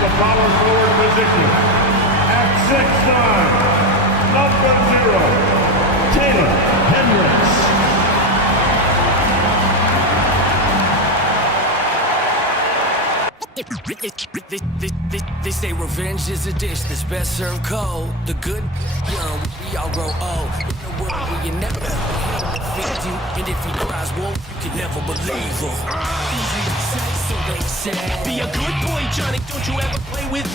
the power forward position. At 6'9", number 0, Taylor Hendricks. They say revenge is a dish that's best served cold. The good, young, we all grow old. In a world where you never defeat you, and if he cries wolf, you can never believe him. Easy to say, so they say. Be a good boy, Johnny. Don't you ever play with?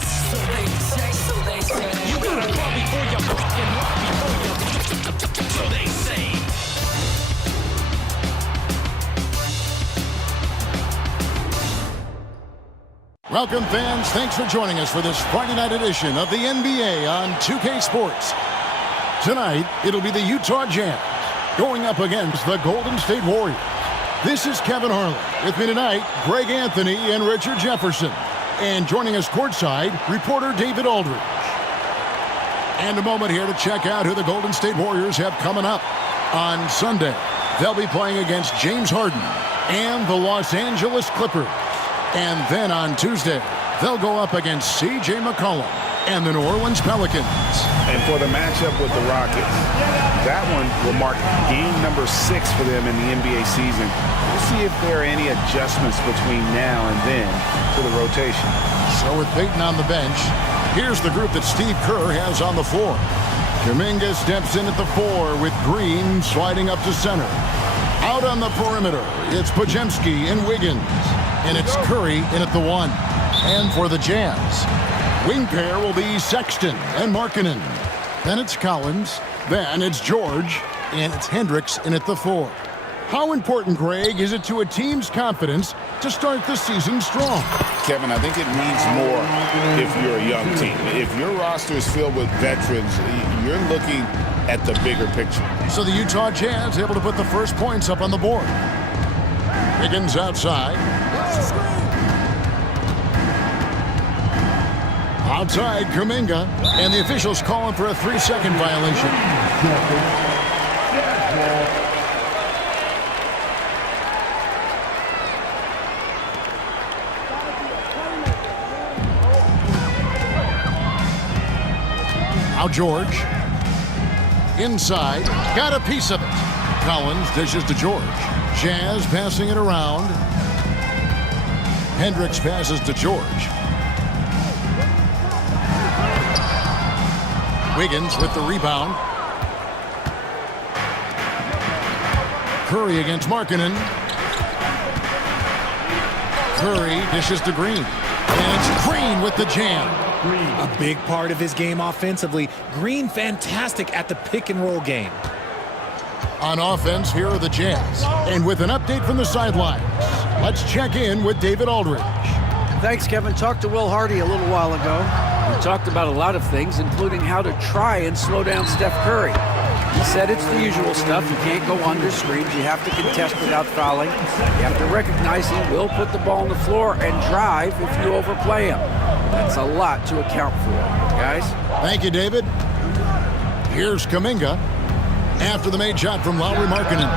So they say, so they say. You gotta crawl before you walk and walk before you. So they say. Welcome, fans. Thanks for joining us for this Friday night edition of the NBA on 2K Sports. Tonight, it'll be the Utah Jazz going up against the Golden State Warriors. This is Kevin Harlan. With me tonight, Greg Anthony and Richard Jefferson. And joining us courtside, reporter David Aldridge. And a moment here to check out who the Golden State Warriors have coming up. On Sunday, they'll be playing against James Harden and the Los Angeles Clippers. And then on Tuesday, they'll go up against C.J. McCollum and the New Orleans Pelicans. And for the matchup with the Rockets, that one will mark game number 6 for them in the NBA season. We'll see if there are any adjustments between now and then to the rotation. So with Peyton on the bench, here's the group that Steve Kerr has on the floor. Kuminga steps in at the 4 with Green sliding up to center. Out on the perimeter, it's Podziemski and Wiggins. And it's Curry in at the 1. And for the Jazz, wing pair will be Sexton and Markkanen. Then it's Collins. Then it's George. And it's Hendricks in at the 4. How important, Greg, is it to a team's confidence to start the season strong? Kevin, I think it means more if you're a young team. If your roster is filled with veterans, you're looking at the bigger picture. So the Utah Jazz able to put the first points up on the board. Wiggins outside. Outside, Kuminga. And the officials calling for a 3-second violation. Now George. Inside. Got a piece of it. Collins dishes to George. Jazz passing it around. Hendricks passes to George. Wiggins with the rebound. Curry against Markkanen. Curry dishes to Green. And it's Green with the jam. A big part of his game offensively. Green fantastic at the pick-and-roll game. On offense, here are the Jazz. And with an update from the sidelines, let's check in with David Aldridge. Thanks, Kevin. Talked to Will Hardy a little while ago. We talked about a lot of things, including how to try and slow down Steph Curry. He said it's the usual stuff. You can't go under screens. You have to contest without fouling. You have to recognize he will put the ball on the floor and drive if you overplay him. That's a lot to account for, guys. Thank you, David. Here's Kuminga. After the made shot from Lauri Markkanen.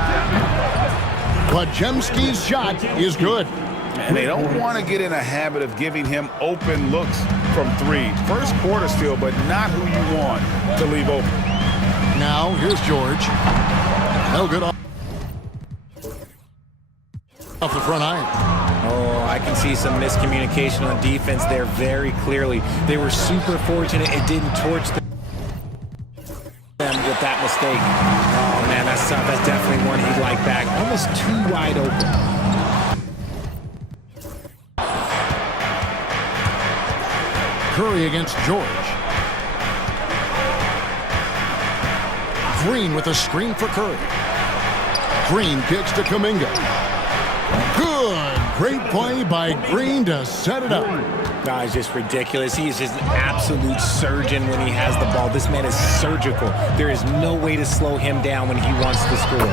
Podziemski's shot is good. And they don't want to get in a habit of giving him open looks from 3. First quarter still, but not who you want to leave open. Now, here's George. No good off the front iron. Oh, I can see some miscommunication on defense there very clearly. They were super fortunate it didn't torch them with that mistake. Oh, man, that's tough. That's definitely one he'd like back. Almost too wide open. Curry against George. Green with a screen for Curry. Green kicks to Kuminga. Good. Great play by Green to set it up. No, it's just ridiculous. He is just an absolute surgeon when he has the ball. This man is surgical. There is no way to slow him down when he wants to score.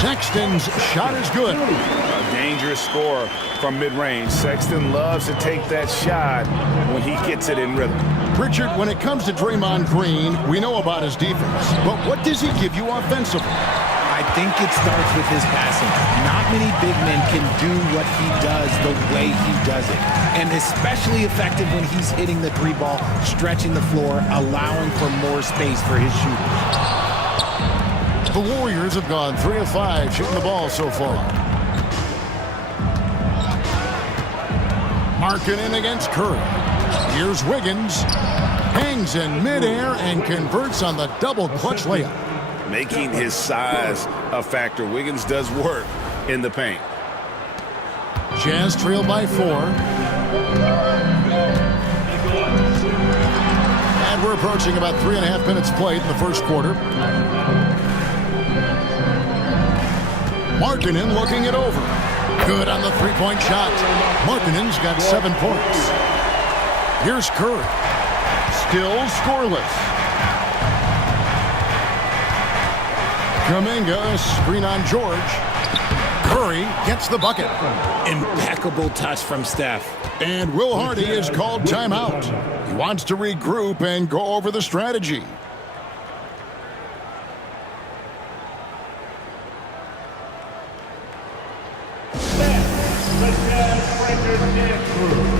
Sexton's shot is good. A dangerous score from mid-range. Sexton loves to take that shot when he gets it in rhythm. Richard, when it comes to Draymond Green, we know about his defense. But what does he give you offensively? I think it starts with his passing. Not many big men can do what he does the way he does it. And especially effective when he's hitting the three ball, stretching the floor, allowing for more space for his shooters. The Warriors have gone 3 of 5 shooting the ball so far. Markkanen against Curry. Here's Wiggins. Hangs in midair and converts on the double clutch layup. Making his size a factor. Wiggins does work in the paint. Jazz trail by 4. And we're approaching about 3.5 minutes played in the first quarter. Markkanen looking it over. Good on the three-point shot. Markkanen's got 7 points. Here's Curry. Still scoreless. Kuminga, screen on George. Curry gets the bucket. Impeccable touch from Steph. And Will Hardy is called timeout. He wants to regroup and go over the strategy. The Jazz breakers dance through.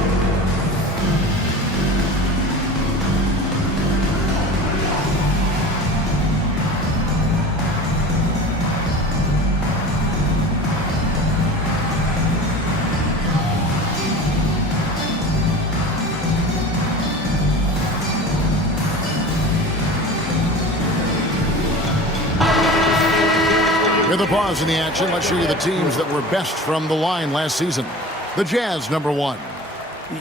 With a pause in the action, let's show you the teams that were best from the line last season. The Jazz, number 1.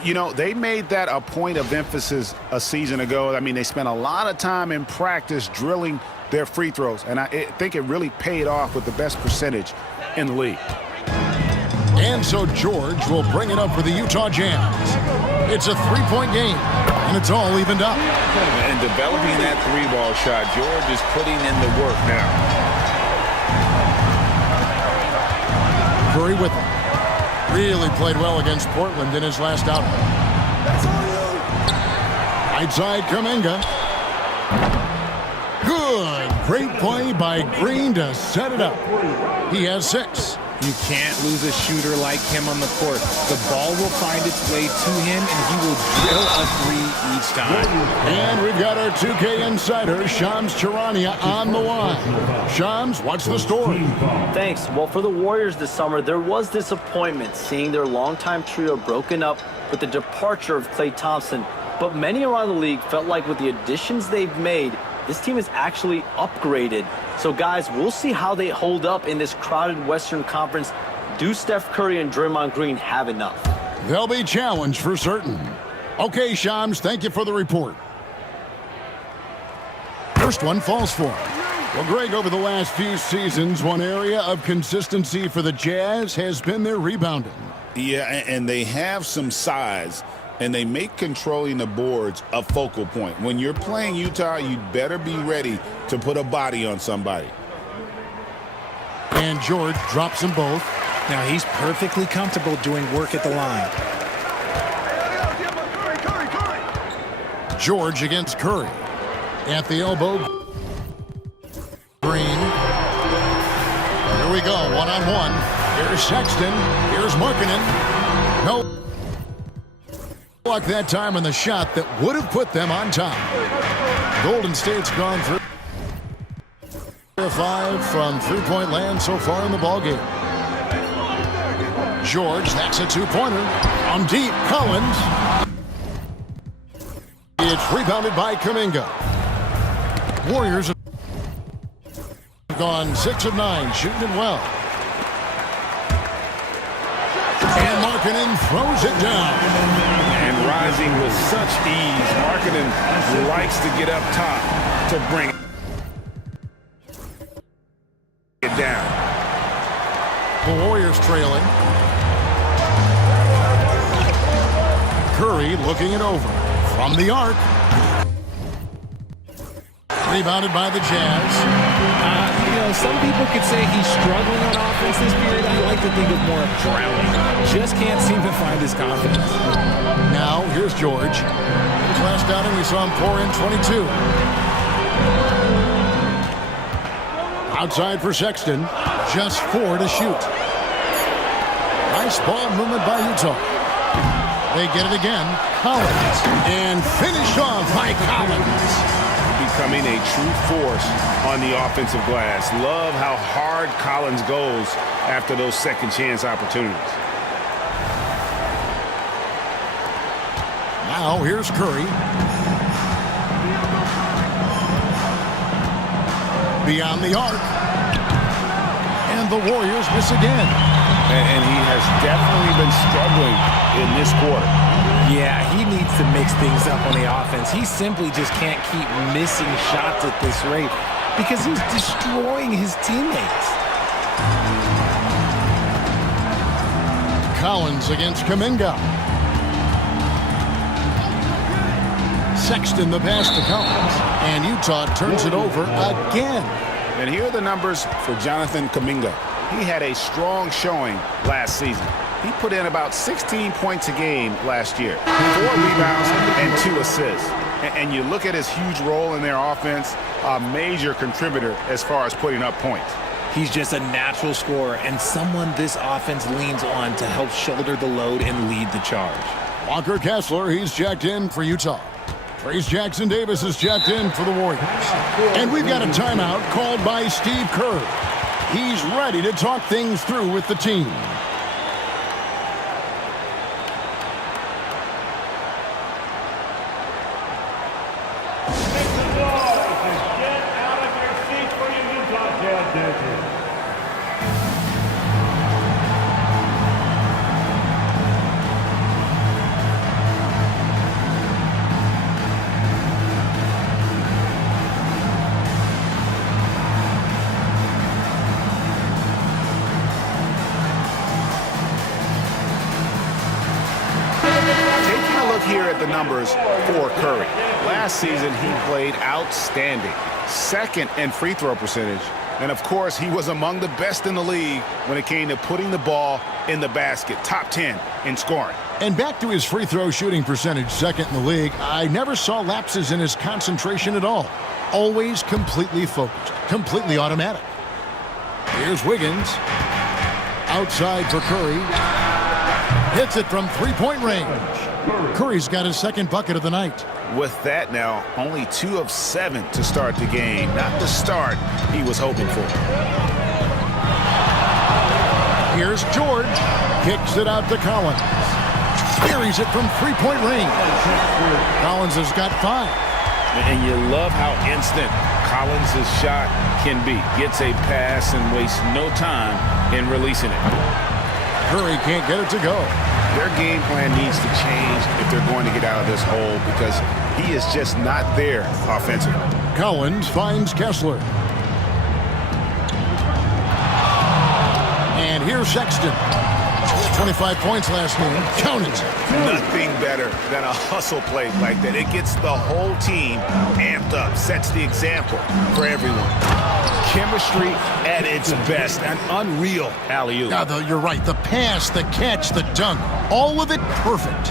You know, they made that a point of emphasis a season ago. I mean, they spent a lot of time in practice drilling their free throws, and I think it really paid off with the best percentage in the league. And so George will bring it up for the Utah Jazz. It's a 3-point game, and it's all evened up. And developing that three-ball shot, George is putting in the work now. Curry with him. Really played well against Portland in his last outing. Right side, Kuminga. Good. Great play by Green to set it up. He has 6. You can't lose a shooter like him on the court. The ball will find its way to him, and he will drill a 3 each time. And we've got our 2K insider, Shams Charania, on the line. Shams, what's the story? Thanks. Well, for the Warriors this summer, there was disappointment seeing their longtime trio broken up with the departure of Klay Thompson. But many around the league felt like with the additions they've made, this team is actually upgraded. So, guys, we'll see how they hold up in this crowded Western Conference. Do Steph Curry and Draymond Green have enough? They'll be challenged for certain. Okay, Shams, thank you for the report. First one falls for him. Well, Greg, over the last few seasons, one area of consistency for the Jazz has been their rebounding. Yeah, and they have some size, and they make controlling the boards a focal point. When you're playing Utah, you'd better be ready to put a body on somebody. And George drops them both. Now he's perfectly comfortable doing work at the line. George against Curry. At the elbow. Green. Here we go, one-on-one. Here's Sexton. Here's Markkanen. No luck that time on the shot that would have put them on top. Golden State's gone through 5 from three-point land so far in the ballgame. George, that's a 2-pointer. On deep, Collins. It's rebounded by Kuminga. Warriors have gone 6 of 9, shooting it well. And Markkanen throws it down. And rising with such ease, Markkanen likes to get up top to bring it down. The Warriors trailing. Curry looking it over. From the arc. Rebounded by the Jazz. Some people could say he's struggling on offense this period. I like to think of more of drowning. Just can't seem to find his confidence. Now, here's George. His last outing, we saw him pour in 22. Outside for Sexton. Just 4 to shoot. Nice ball movement by Utah. They get it again. Collins. And finished off by Collins. Becoming a true force on the offensive glass. Love how hard Collins goes after those second chance opportunities. Now here's Curry. Beyond the arc. And the Warriors miss again. And he has definitely been struggling in this quarter. Yeah, he needs to mix things up on the offense. He simply just can't keep missing shots at this rate because he's destroying his teammates. Collins against Kuminga. Sexton the pass to Collins. And Utah turns it over again. And here are the numbers for Jonathan Kuminga. He had a strong showing last season. He put in about 16 points a game last year, 4 rebounds and 2 assists. And you look at his huge role in their offense, a major contributor as far as putting up points. He's just a natural scorer and someone this offense leans on to help shoulder the load and lead the charge. Walker Kessler, he's jacked in for Utah. Trace Jackson Davis is jacked in for the Warriors. And we've got a timeout called by Steve Kerr. He's ready to talk things through with the team. Here at the numbers for Curry. Last season, he played outstanding. Second in free throw percentage. And, of course, he was among the best in the league when it came to putting the ball in the basket. Top 10 in scoring. And back to his free throw shooting percentage, second in the league, I never saw lapses in his concentration at all. Always completely focused, completely automatic. Here's Wiggins. Outside for Curry. Hits it from three-point range. Curry's got his second bucket of the night. With that now, only 2 of 7 to start the game. Not the start he was hoping for. Here's George. Kicks it out to Collins. Buries it from three-point range. Collins has got 5. And you love how instant Collins' shot can be. Gets a pass and wastes no time in releasing it. Curry can't get it to go. Their game plan needs to change if they're going to get out of this hole because he is just not there offensively. Collins finds Kessler. And here's Sexton. 25 points last game. Count it. Nothing better than a hustle play like that. It gets the whole team amped up, sets the example for everyone. Chemistry at its best. An unreal alley-oop. Now, you're right. The pass, the catch, the dunk, all of it perfect.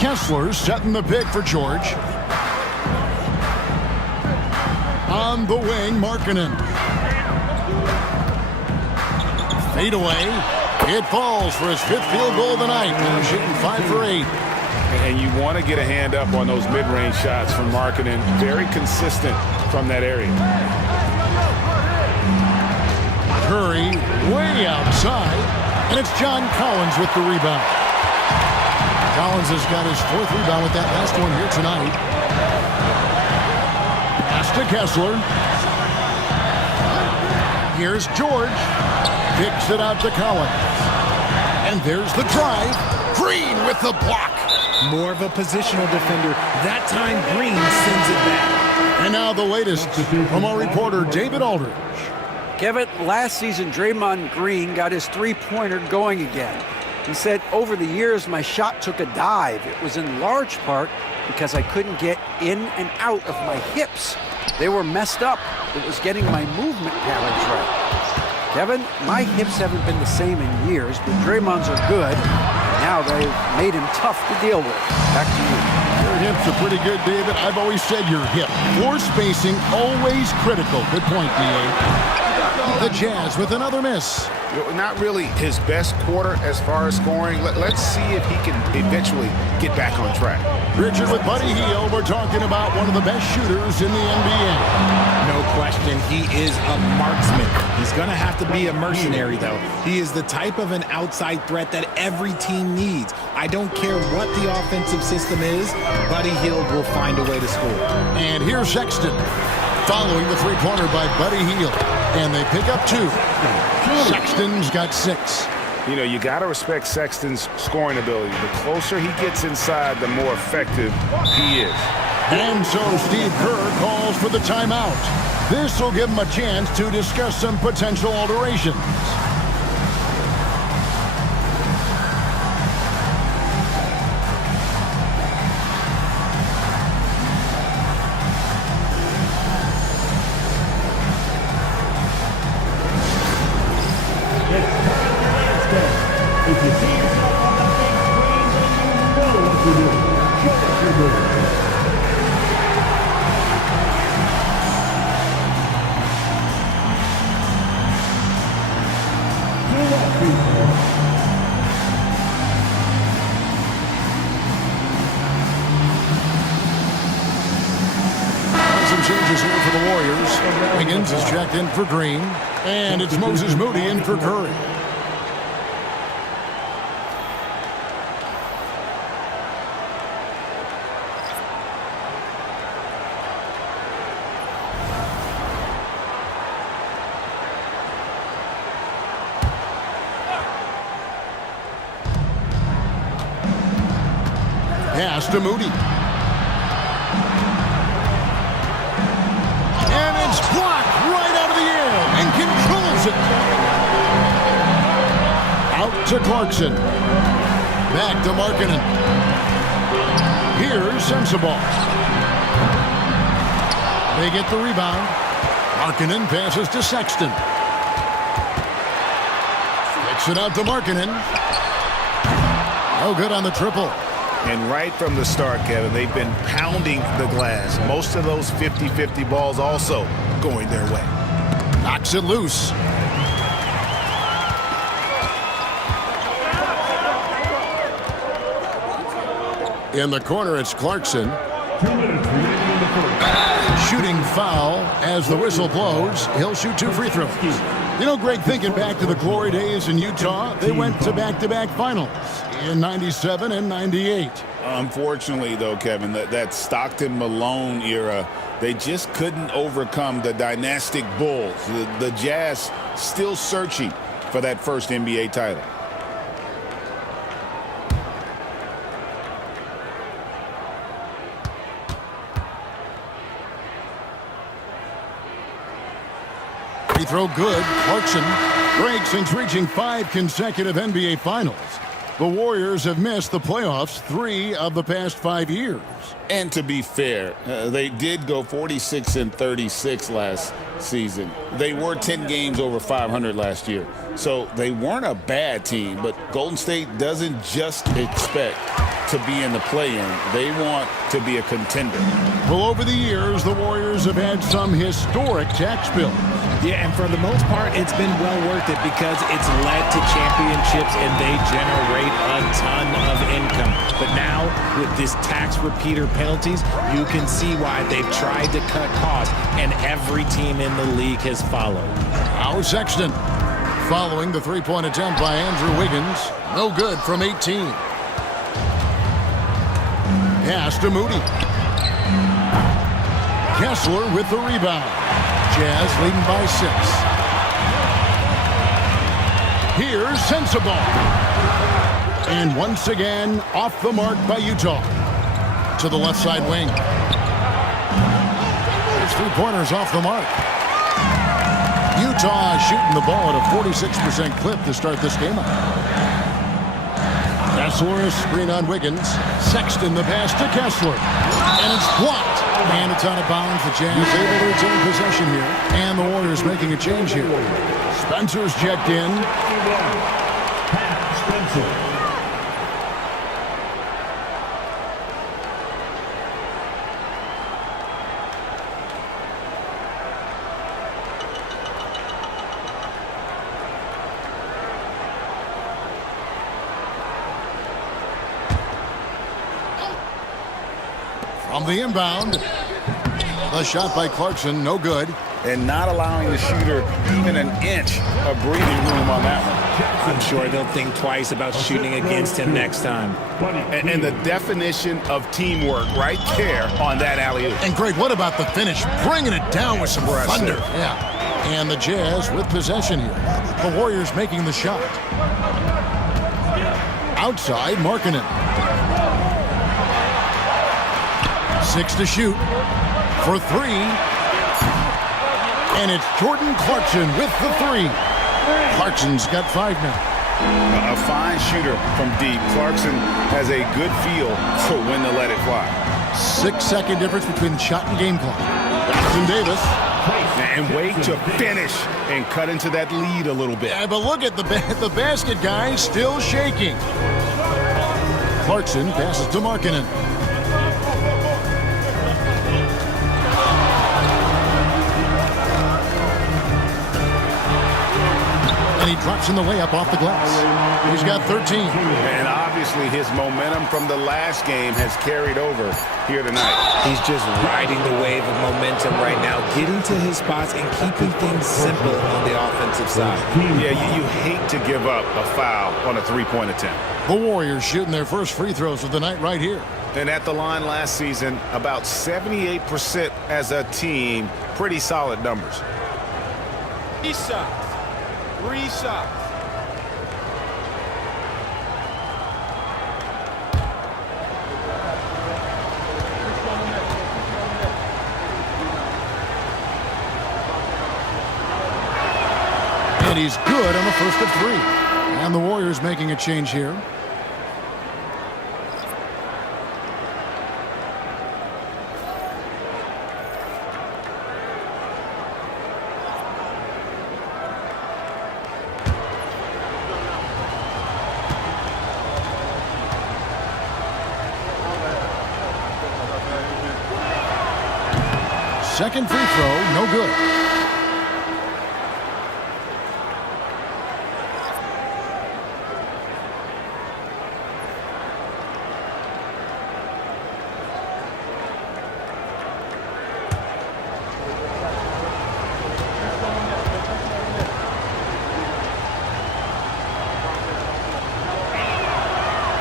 Kessler setting the pick for George. On the wing, Markkanen. Fade away. It falls for his 5th field goal of the night. Now shooting 5 for 8. And you want to get a hand up on those mid-range shots from Markkanen. Very consistent from that area. Curry way outside. And it's John Collins with the rebound. Collins has got his 4th rebound with that last one here tonight. Pass to Kessler. Here's George. Kicks it out to Collins. And there's the drive. Green with the block. More of a positional defender. That time, Green sends it back. And now the latest from our reporter, David Aldridge. Kevin, last season, Draymond Green got his three-pointer going again. He said, over the years, my shot took a dive. It was in large part because I couldn't get in and out of my hips. They were messed up. It was getting my movement patterns right. Kevin, my hips haven't been the same in years, but Draymond's are good. now they've made him tough to deal with. Back to you. Your hips are pretty good, David. I've always said your hip. Floor spacing, always critical. Good point, D.A. The Jazz with another miss. Not really his best quarter as far as scoring. Let's see if he can eventually get back on track. Richard with Buddy Hield. We're talking about one of the best shooters in the NBA. No question, he is a marksman. He's going to have to be a mercenary, though. He is the type of an outside threat that every team needs. I don't care what the offensive system is, Buddy Hield will find a way to score. And here's Sexton following the three-pointer by Buddy Hield. And they pick up 2. Sexton's got 6. You know, you got to respect Sexton's scoring ability. The closer he gets inside, the more effective he is. And so Steve Kerr calls for the timeout. This will give him a chance to discuss some potential alterations. If you see yourself on the big screen, then you know what to do. Show us your move. Some changes here for the Warriors. Wiggins is checked in for Green. And it's Moses Moody in for Curry. Pass to Moody. And it's blocked right out of the air and controls it. Out to Clarkson. Back to Markkanen. Here's Sensabaugh. They get the rebound. Markkanen passes to Sexton. Flicks it out to Markkanen. No good on the triple. And right from the start, Kevin, they've been pounding the glass. Most of those 50-50 balls also going their way. Knocks it loose. In the corner, it's Clarkson. Shooting foul as the whistle blows. He'll shoot 2 free throws. You know, Greg, thinking back to the glory days in Utah, they went to back-to-back finals in 97 and 98. Unfortunately, though, Kevin, that Stockton-Malone era, they just couldn't overcome the dynastic Bulls. The Jazz still searching for that first NBA title. Free throw good. Clarkson breaks since reaching 5 consecutive NBA Finals. The Warriors have missed the playoffs 3 of the past 5 years. And to be fair, they did go 46-36 last season. They were 10 games over 500 last year. So they weren't a bad team, but Golden State doesn't just expect to be in the play-in. They want to be a contender. Well, over the years, the Warriors have had some historic tax bills. Yeah, and for the most part, it's been well worth it because it's led to championships and they generate a ton of income. But now, with this tax repeater penalties, you can see why they've tried to cut costs, and every team in the league has followed. Now Sexton, following the three-point attempt by Andrew Wiggins. No good from 18. Pass to Moody. Kessler with the rebound. Jazz leading by 6. Here's Sensabaugh. And once again, off the mark by Utah. To the left side wing. His three-pointers off the mark. Utah shooting the ball at a 46% clip to start this game out. Kessler, screen on Wiggins. Sexton, the pass to Kessler. And it's blocked. And it's out of bounds. The Jazz able to retain possession here. And the Warriors making a change here. Spencer's checked in. From the inbound. The shot by Clarkson, no good. And not allowing the shooter even an inch of breathing room on that one. I'm sure they'll think twice about shooting against him next time. And the definition of teamwork right there on that alley-oop. And Greg, what about the finish? Bringing it down with some thunder. Yeah. And the Jazz with possession here. The Warriors making the shot. Outside, Markkanen. 6 to shoot. For 3. And it's Jordan Clarkson with the 3. Clarkson's got 5 now. A fine shooter from deep. Clarkson has a good feel for when to let it fly. 6-second difference between the shot and game clock. Austin Davis. And wait to finish and cut into that lead a little bit. Yeah, but look at the basket guy still shaking. Clarkson passes to Markkanen. And he drops in the layup off the glass. He's got 13. And obviously his momentum from the last game has carried over here tonight. He's just riding the wave of momentum right now, getting to his spots and keeping things simple on the offensive side. Yeah, you hate to give up a foul on a three-point attempt. The Warriors shooting their first free throws of the night right here. And at the line last season, about 78% as a team. Pretty solid numbers. 3 shots. 3 shots. And he's good on the first of 3. And the Warriors making a change here. Second free throw, no good.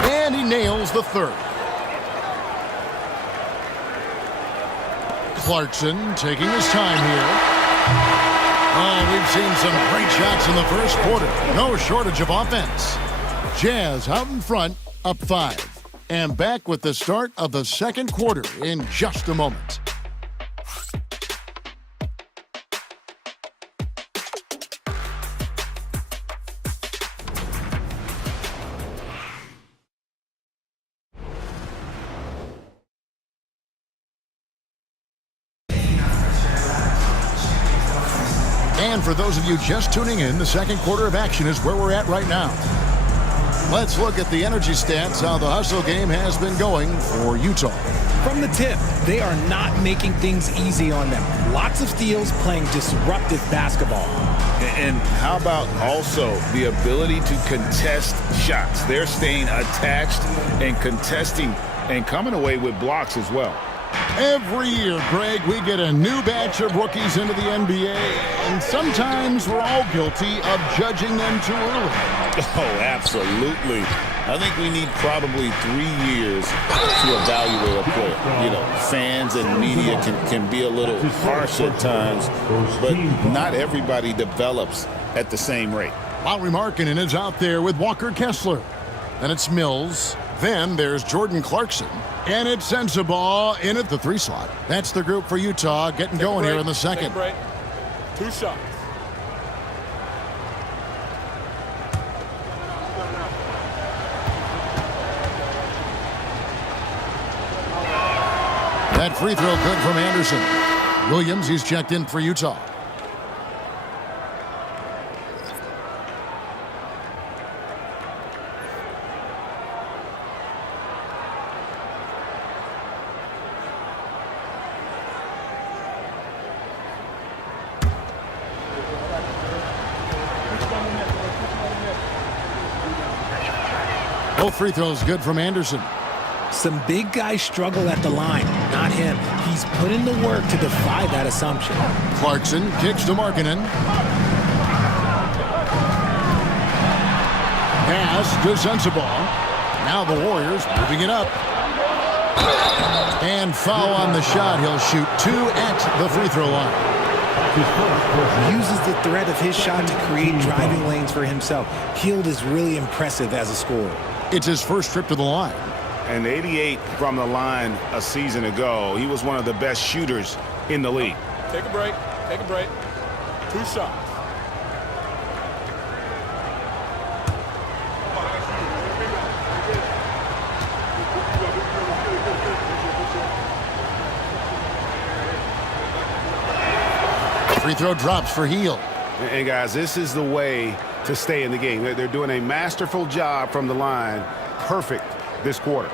And he nails the third. Clarkson taking his time here. Oh, we've seen some great shots in the first quarter. No shortage of offense. Jazz out in front, up 5. And back with the start of the second quarter in just a moment. And for those of you just tuning in, the second quarter of action is where we're at right now. Let's look at the energy stats, how the hustle game has been going for Utah. From the tip, they are not making things easy on them. Lots of steals, playing disruptive basketball. And how about also the ability to contest shots? They're staying attached and contesting and coming away with blocks as well. Every year, Greg, we get a new batch of rookies into the NBA, and sometimes we're all guilty of judging them too early. Oh, absolutely. I think we need probably 3 years to evaluate a player. You know, fans and media can be a little harsh at times, but not everybody develops at the same rate. Lauri Markkanen is out there with Walker Kessler. Then it's Mills. Then there's Jordan Clarkson. And it's Sensabaugh in at the 3 slot. That's the group for Utah getting going here in the second. 2 shots. That free throw good from Anderson. Williams, he's checked in for Utah. Both free throws good from Anderson. Some big guys struggle at the line, not him. He's put in the work to defy that assumption. Clarkson kicks to Markkanen. Pass to Sensabaugh. Now the Warriors moving it up. And foul on the shot. He'll shoot 2 at the free throw line. Uses the threat of his shot to create driving lanes for himself. Hield is really impressive as a scorer. It's his first trip to the line. And 88 from the line a season ago. He was one of the best shooters in the league. Take a break. Take a break. 2 shots. Free throw drops for Hield. And guys, this is the way to stay in the game. They're doing a masterful job from the line. Perfect this quarter.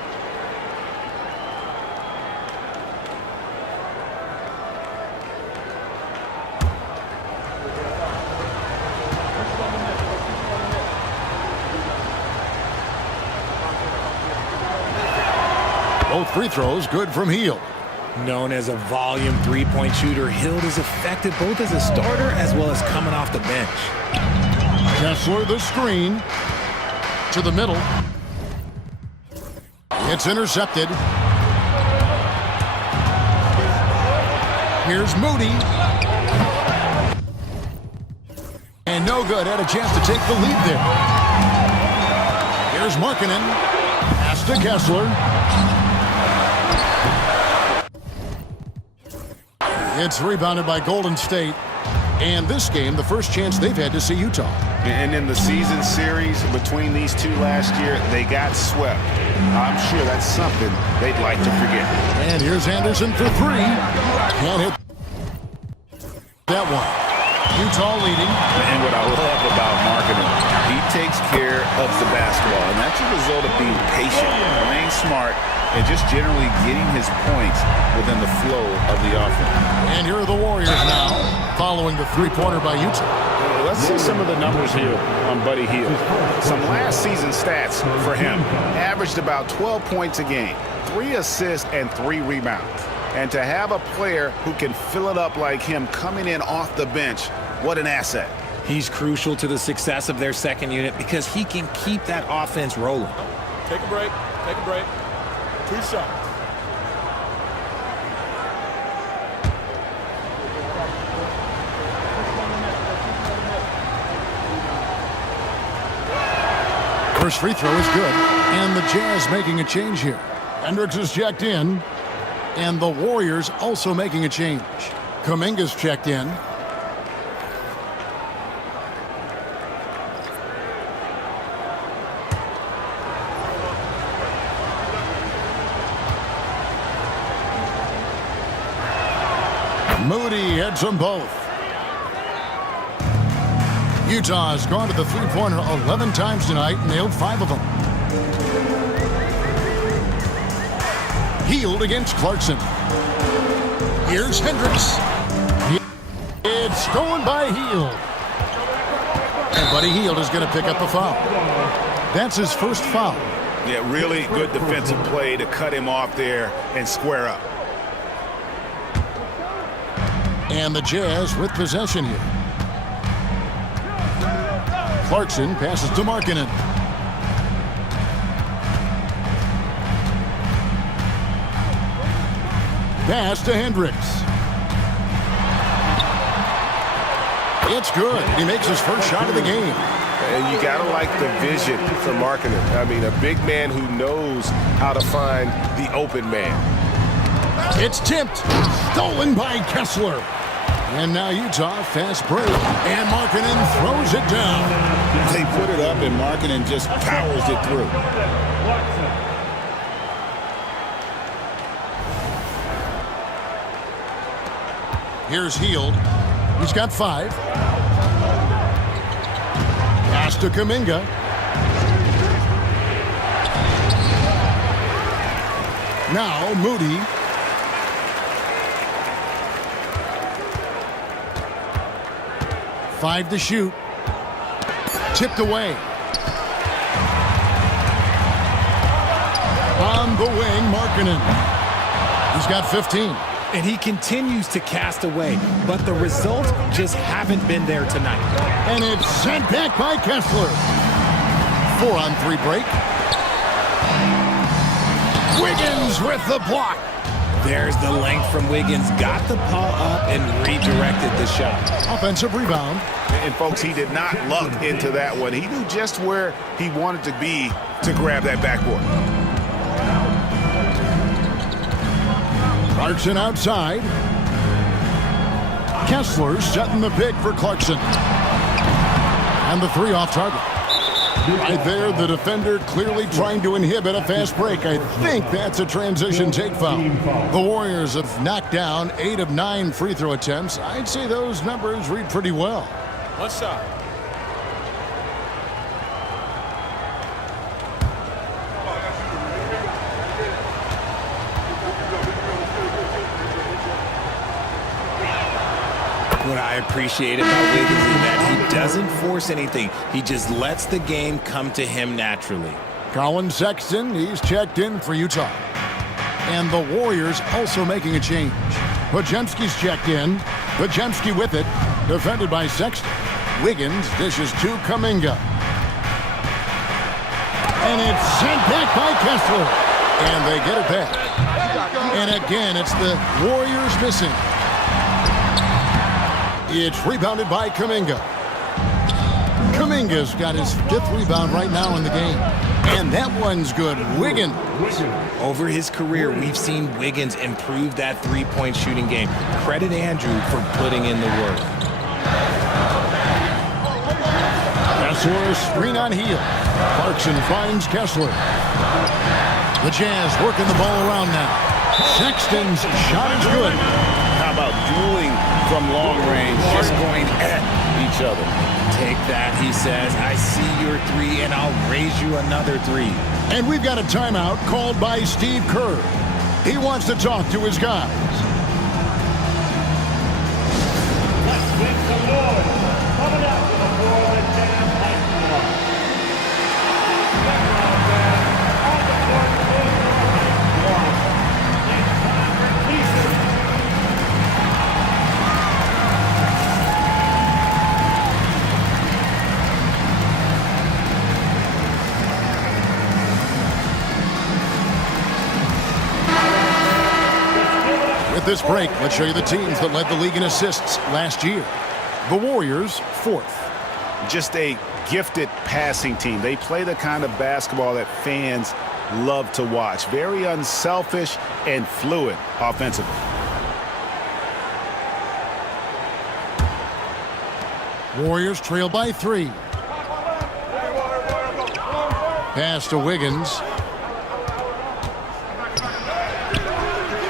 Both free throws good from Hield. Known as a volume three-point shooter, Hield is effective both as a starter as well as coming off the bench. Kessler the screen to the middle. It's intercepted. Here's Moody. And no good. Had a chance to take the lead there. Here's Markkanen. Pass to Kessler. It's rebounded by Golden State. And this game, the first chance they've had to see Utah. And in the season series between these two last year, they got swept. I'm sure that's something they'd like to forget. And here's Anderson for 3. Can't hit that one. Utah leading. And what I love about Markkanen, he takes care of the basketball. And that's a result of being patient, playing smart, and just generally getting his points within the flow of the offense. And here are the Warriors now, following the three-pointer by Utah. Let's see some of the numbers here on Buddy Hield. Some last season stats for him. Averaged about 12 points a game, 3 assists, and 3 rebounds. And to have a player who can fill it up like him coming in off the bench, what an asset. He's crucial to the success of their second unit because he can keep that offense rolling. Take a break. Take a break. 2 shots. First free throw is good. And the Jazz making a change here. Hendricks is checked in. And the Warriors also making a change. Kuminga's checked in. Moody hits them both. Utah has gone to the three-pointer 11 times tonight and nailed 5 of them. Hield against Clarkson. Here's Hendricks. It's stolen by Hield. And Buddy Hield is going to pick up a foul. That's his first foul. Yeah, really good defensive play to cut him off there and square up. And the Jazz with possession here. Clarkson passes to Markkanen. Pass to Hendricks. It's good. He makes his first shot of the game. And you got to like the vision for Markkanen. I mean, a big man who knows how to find the open man. It's tipped. Stolen by Kessler. And now Utah fast break. And Markkanen throws it down. They put it up and Markkanen just powers it through. Here's Hield. He's got 5. Pass to Kuminga. Now Moody. Five to shoot. Tipped away. On the wing, Markkanen. He's got 15. And he continues to cast away, but the results just haven't been there tonight. And it's sent back by Kessler. 4-on-3 break. Wiggins with the block. There's the length from Wiggins. Got the paw up and redirected the shot. Offensive rebound. And, folks, he did not luck into that one. He knew just where he wanted to be to grab that backboard. Clarkson outside. Kessler setting the pick for Clarkson. And the three off target. Right there, the defender clearly trying to inhibit a fast break. I think that's a transition take foul. The Warriors have knocked down 8 of 9 free throw attempts. I'd say those numbers read pretty well. One side. What I appreciate about Wiggins is that he doesn't force anything. He just lets the game come to him naturally. Colin Sexton, he's checked in for Utah. And the Warriors also making a change. Podziemski's checked in. Podziemski with it. Defended by Sexton. Wiggins dishes to Kuminga. And it's sent back by Kessler. And they get it back. And again, it's the Warriors missing. It's rebounded by Kuminga. Kuminga's got his 5th rebound right now in the game. And that one's good. Wiggins. Over his career, we've seen Wiggins improve that three-point shooting game. Credit Andrew for putting in the work. Kessler screen on heel. Clarkson finds Kessler. The Jazz working the ball around now. Sexton's shot is good. How about dueling from long range, just going at each other? Take that, he says. I see your 3, and I'll raise you another 3. And we've got a timeout called by Steve Kerr. He wants to talk to his guys. Let's make some noise. Coming out to the floor of the Jazz Basketball. Background fans, on the court, one. It's time for pieces. With this break, let's show you the teams that led the league in assists last year. The Warriors, 4th. Just a gifted passing team. They play the kind of basketball that fans love to watch. Very unselfish and fluid offensively. Warriors trail by 3. Pass to Wiggins.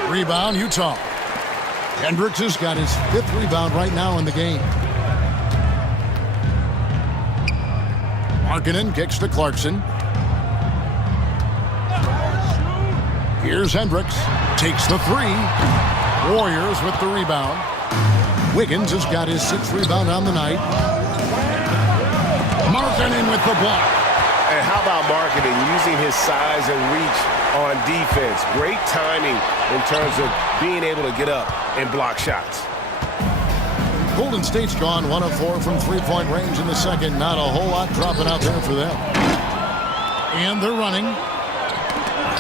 Rebound, Utah. Hendricks has got his 5th rebound right now in the game. Markkanen kicks to Clarkson. Here's Hendricks. Takes the 3. Warriors with the rebound. Wiggins has got his 6th rebound on the night. Markkanen with the block. And how about Markkanen using his size and reach on defense? Great timing in terms of being able to get up and block shots. Golden State's gone 1 of 4 from three-point range in the second. Not a whole lot dropping out there for them. And they're running.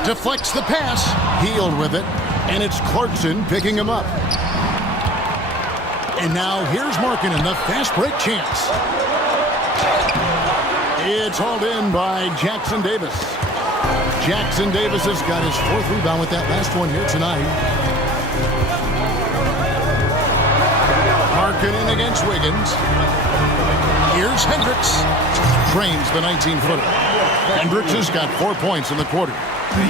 Deflects the pass. Healed with it. And it's Clarkson picking him up. And now here's Markkanen, the fast break chance. It's hauled in by Jackson Davis. Jackson Davis has got his 4th rebound with that last one here tonight. Markkanen against Wiggins. Here's Hendricks. Trains the 19-footer. Hendricks has got 4 points in the quarter.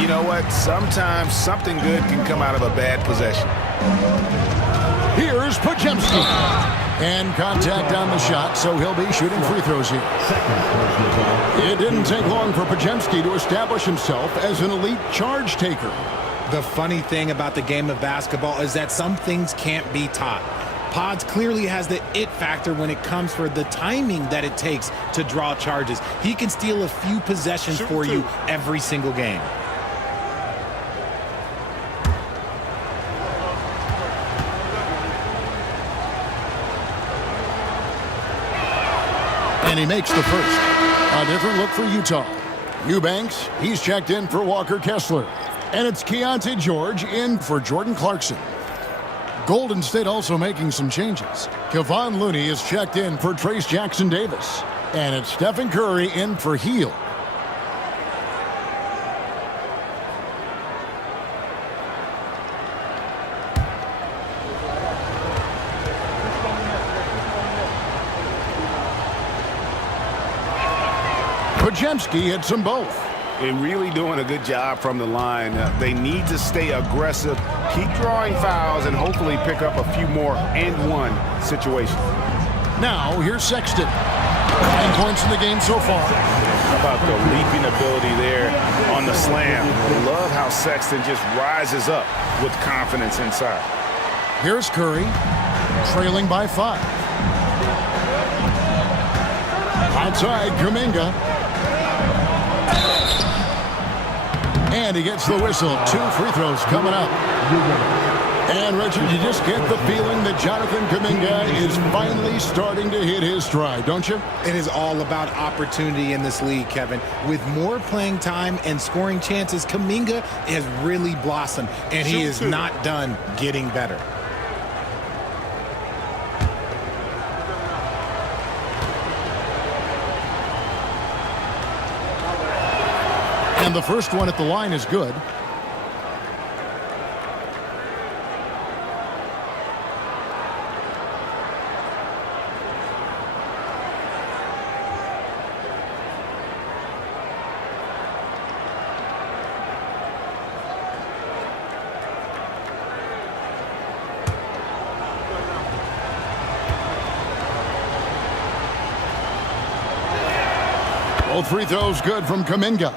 You know what? Sometimes something good can come out of a bad possession. Here's Podziemski. And contact on the shot, so he'll be shooting free throws here. It didn't take long for Podziemski to establish himself as an elite charge taker. The funny thing about the game of basketball is that some things can't be taught. Pods clearly has the it factor when it comes for the timing that it takes to draw charges. He can steal a few possessions for you every single game. And he makes the first. A different look for Utah. Eubanks, he's checked in for Walker Kessler. And it's Keontae George in for Jordan Clarkson. Golden State also making some changes. Kevon Looney is checked in for Trace Jackson Davis. And it's Stephen Curry in for Hield. Podziemski hits them both. And really doing a good job from the line. They need to stay aggressive, keep drawing fouls, and hopefully pick up a few more and-one situations. Now, here's Sexton. 9 points in the game so far. How about the leaping ability there on the slam? I love how Sexton just rises up with confidence inside. Here's Curry, trailing by 5. Outside, Kuminga. And he gets the whistle. 2 free throws coming up. And, Richard, you just get the feeling that Jonathan Kuminga is finally starting to hit his stride, don't you? It is all about opportunity in this league, Kevin. With more playing time and scoring chances, Kuminga has really blossomed, and he is not done getting better. And the first one at the line is good. Both free throws good from Kuminga.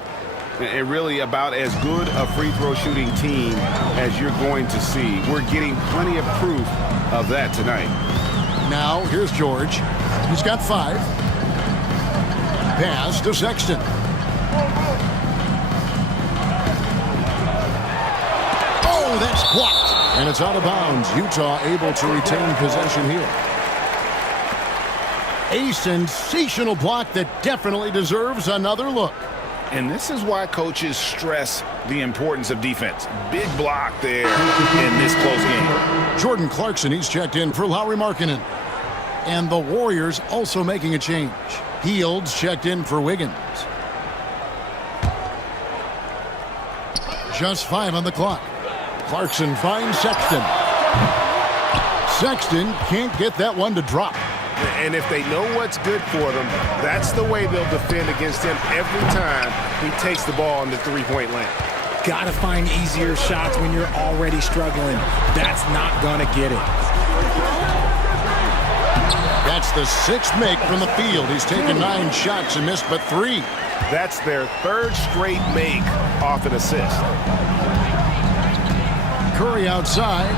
And really about as good a free throw shooting team as you're going to see. We're getting plenty of proof of that tonight. Now, here's George. He's got 5. Pass to Sexton. Oh, that's blocked. And it's out of bounds. Utah able to retain possession here. A sensational block that definitely deserves another look. And this is why coaches stress the importance of defense. Big block there in this close game. Jordan Clarkson, he's checked in for Lauri Markkanen. And the Warriors also making a change. Hield's checked in for Wiggins. Just 5 on the clock. Clarkson finds Sexton. Sexton can't get that one to drop. And if they know what's good for them, that's the way they'll defend against him every time he takes the ball in the three-point land. Gotta find easier shots when you're already struggling. That's not gonna get it. That's the 6th make from the field. He's taken 9 shots and missed but 3. That's their 3rd straight make off an assist. Curry outside.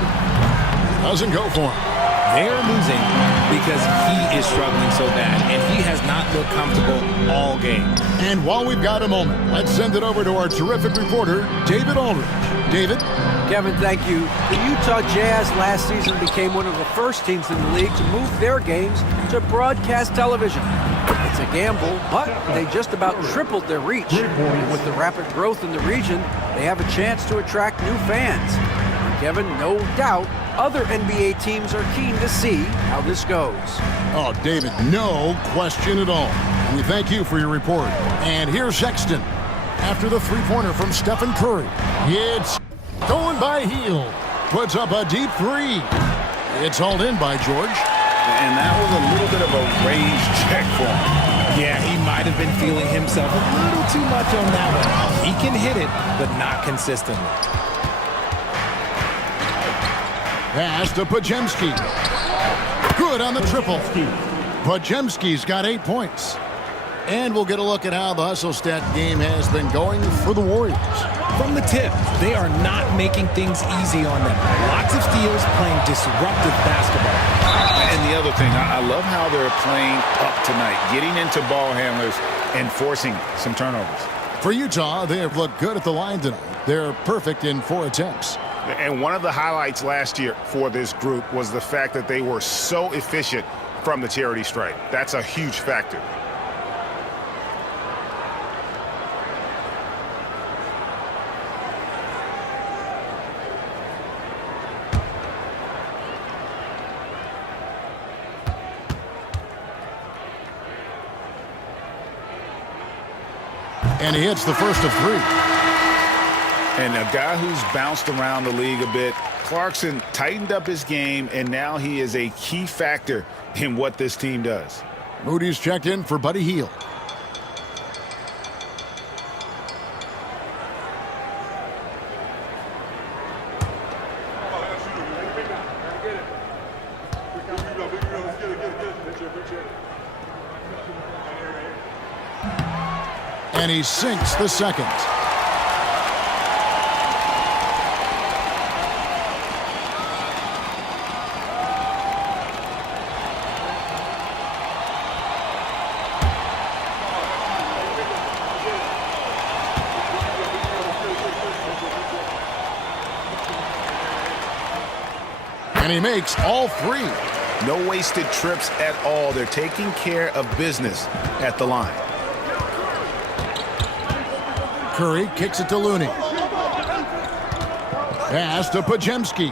Doesn't go for him. They're losing because he is struggling so bad, and he has not looked comfortable all game. And while we've got a moment, let's send it over to our terrific reporter, David Aldridge. David? Kevin, thank you. The Utah Jazz last season became one of the first teams in the league to move their games to broadcast television. It's a gamble, but they just about tripled their reach. And with the rapid growth in the region, they have a chance to attract new fans. And Kevin, no doubt, other NBA teams are keen to see how this goes. Oh, David, no question at all. We thank you for your report. And here's Sexton. After the three-pointer from Stephen Curry. It's going by Hield. Puts up a deep 3. It's hauled in by George. And that was a little bit of a range check for him. Yeah, he might have been feeling himself a little too much on that one. He can hit it, but not consistently. Pass to Podziemski. Good on the triple. Podziemski's got 8 points. And we'll get a look at how the hustle stat game has been going for the Warriors. From the tip, they are not making things easy on them. Lots of steals, playing disruptive basketball. And the other thing, I love how they're playing up tonight, getting into ball handlers and forcing some turnovers. For Utah, they have looked good at the line tonight. They're perfect in 4 attempts. And one of the highlights last year for this group was the fact that they were so efficient from the charity stripe. That's a huge factor. And he hits the first of 3. And a guy who's bounced around the league a bit, Clarkson tightened up his game, and now he is a key factor in what this team does. Moody's checked in for Buddy Hield. And he sinks the second. And he makes all 3. No wasted trips at all. They're taking care of business at the line. Curry kicks it to Looney. Pass to Podziemski.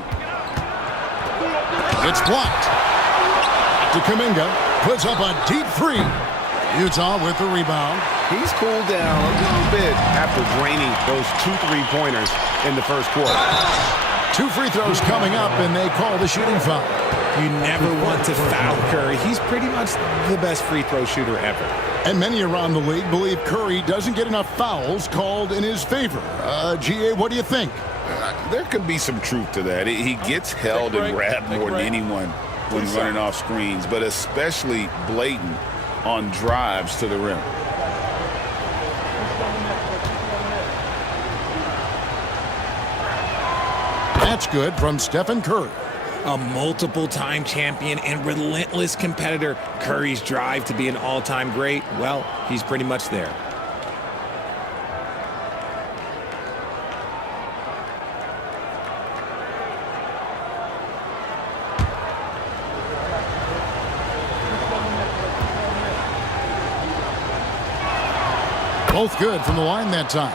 It's blocked. To Kuminga. Puts up a deep 3. Utah with the rebound. He's cooled down a little bit after draining those 2 3-pointers in the first quarter. 2 free throws coming up, and they call the shooting foul. You never want to foul Curry. He's pretty much the best free throw shooter ever. And many around the league believe Curry doesn't get enough fouls called in his favor. GA, what do you think? There could be some truth to that. He gets held and grabbed more than anyone when running off screens, but especially blatant on drives to the rim. That's good from Stephen Curry. A multiple-time champion and relentless competitor. Curry's drive to be an all-time great, well, he's pretty much there. Both good from the line that time.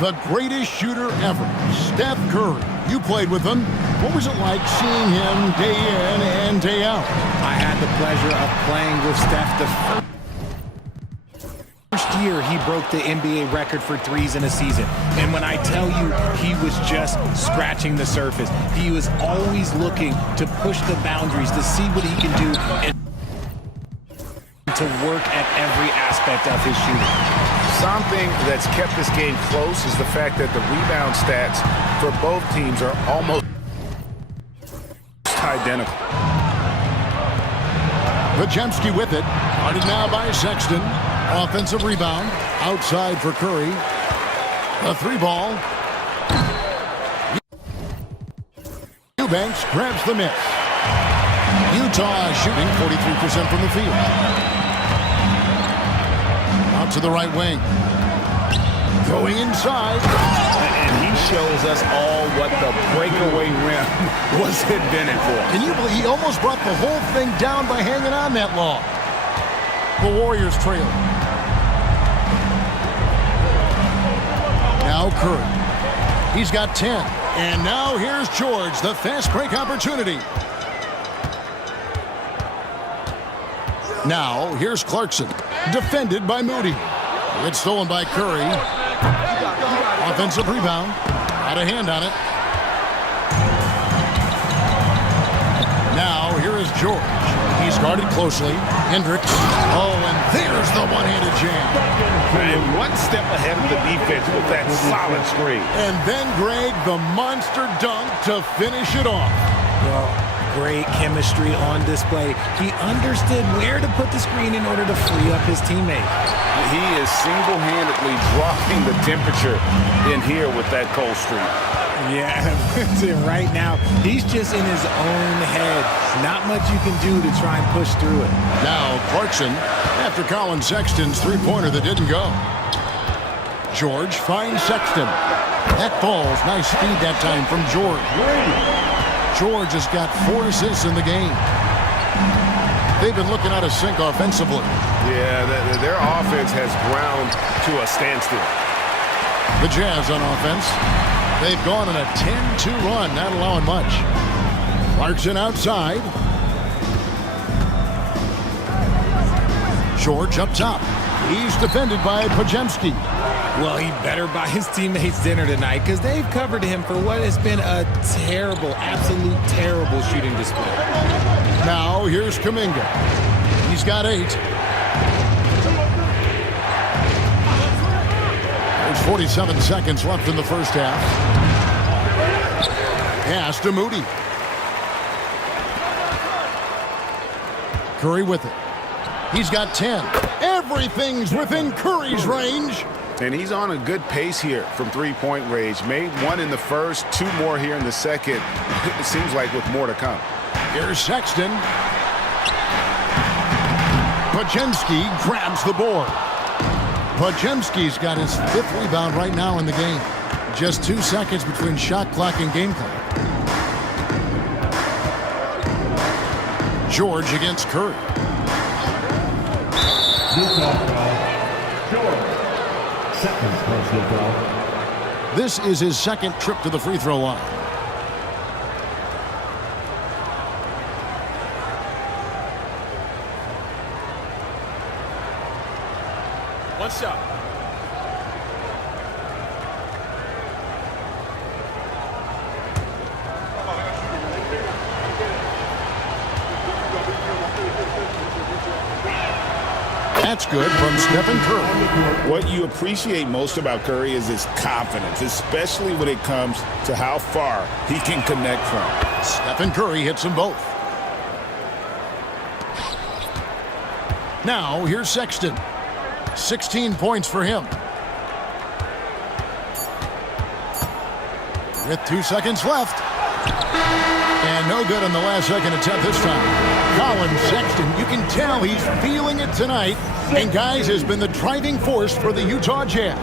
The greatest shooter ever, Steph Curry. You played with him. What was it like seeing him day in and day out? I had the pleasure of playing with Steph the first year he broke the NBA record for threes in a season. And when I tell you he was just scratching the surface, he was always looking to push the boundaries, to see what he can do, and to work at every aspect of his shooting. Something that's kept this game close is the fact that the rebound stats for both teams are almost identical. Podziemski with it. Guarded now by Sexton. Offensive rebound. Outside for Curry. A 3-ball. Eubanks grabs the miss. Utah shooting 43% from the field. Out to the right wing. Going inside. And he shows us all what the breakaway rim was invented for. Can you believe he almost brought the whole thing down by hanging on that long? The Warriors trail. Now Curry. He's got 10. And now here's George, the fast break opportunity. Now here's Clarkson. Defended by Moody. It's stolen by Curry. Offensive rebound. Out of hand on it. Now here is George. He's guarded closely. Hendricks. Oh, and there's the one-handed jam. And one step ahead of the defense with that solid screen. And then Greg, the monster dunk to finish it off. Well, great chemistry on display. He understood where to put the screen in order to free up his teammate. He is single-handedly dropping the temperature in here with that cold streak. Yeah, right now, he's just in his own head. Not much you can do to try and push through it. Now Clarkson, after Colin Sexton's three-pointer that didn't go. George finds Sexton. That falls. Nice speed that time from George. George has got 4 assists in the game. They've been looking out of sync offensively. Yeah, their offense has ground to a standstill. The Jazz on offense. They've gone on a 10-2 run, not allowing much. Clarkson outside. George up top. He's defended by Podziemski. Well, he better buy his teammates dinner tonight because they've covered him for what has been a terrible, absolute terrible shooting display. Now, here's Kuminga. He's got 8. There's 47 seconds left in the first half. Pass to Moody. Curry with it. He's got 10. Everything's within Curry's range. And he's on a good pace here from three-point range. Made 1 in the first, 2 more here in the second. It seems like with more to come. Here's Sexton. Podziemski grabs the board. Podziemski's got his 5th rebound right now in the game. Just 2 seconds between shot clock and game clock. George against Curry. This is his 2nd trip to the free throw line. One shot. That's good from Stephen Curry. What you appreciate most about Curry is his confidence, especially when it comes to how far he can connect from. Stephen Curry hits them both. Now, here's Sexton. 16 points for him. With 2 seconds left. And no good on the last second attempt this time. Colin Sexton, you can tell he's feeling it tonight. And, guys, has been the driving force for the Utah Jazz.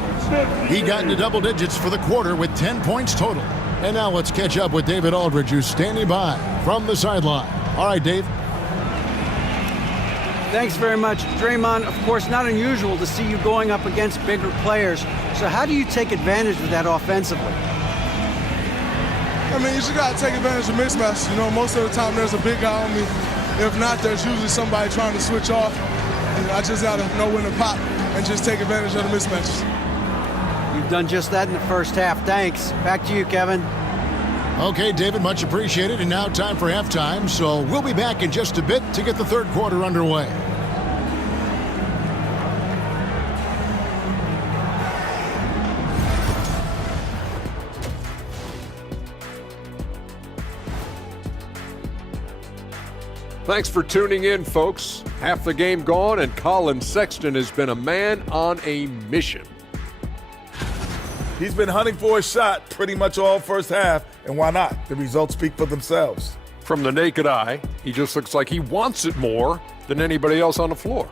He got into double digits for the quarter with 10 points total. And now let's catch up with David Aldridge, who's standing by from the sideline. All right, Dave. Thanks very much. Draymond, of course, not unusual to see you going up against bigger players. So how do you take advantage of that offensively? I mean, you just got to take advantage of mismatches. You know, most of the time there's a big guy on me. If not, there's usually somebody trying to switch off. And I just got to know when to pop and just take advantage of the mismatches. You've done just that in the first half. Thanks. Back to you, Kevin. Okay, David, much appreciated. And now time for halftime. So we'll be back in just a bit to get the third quarter underway. Thanks for tuning in, folks. Half the game gone, and Colin Sexton has been a man on a mission. He's been hunting for a shot pretty much all first half, and why not? The results speak for themselves. From the naked eye, he just looks like he wants it more than anybody else on the floor.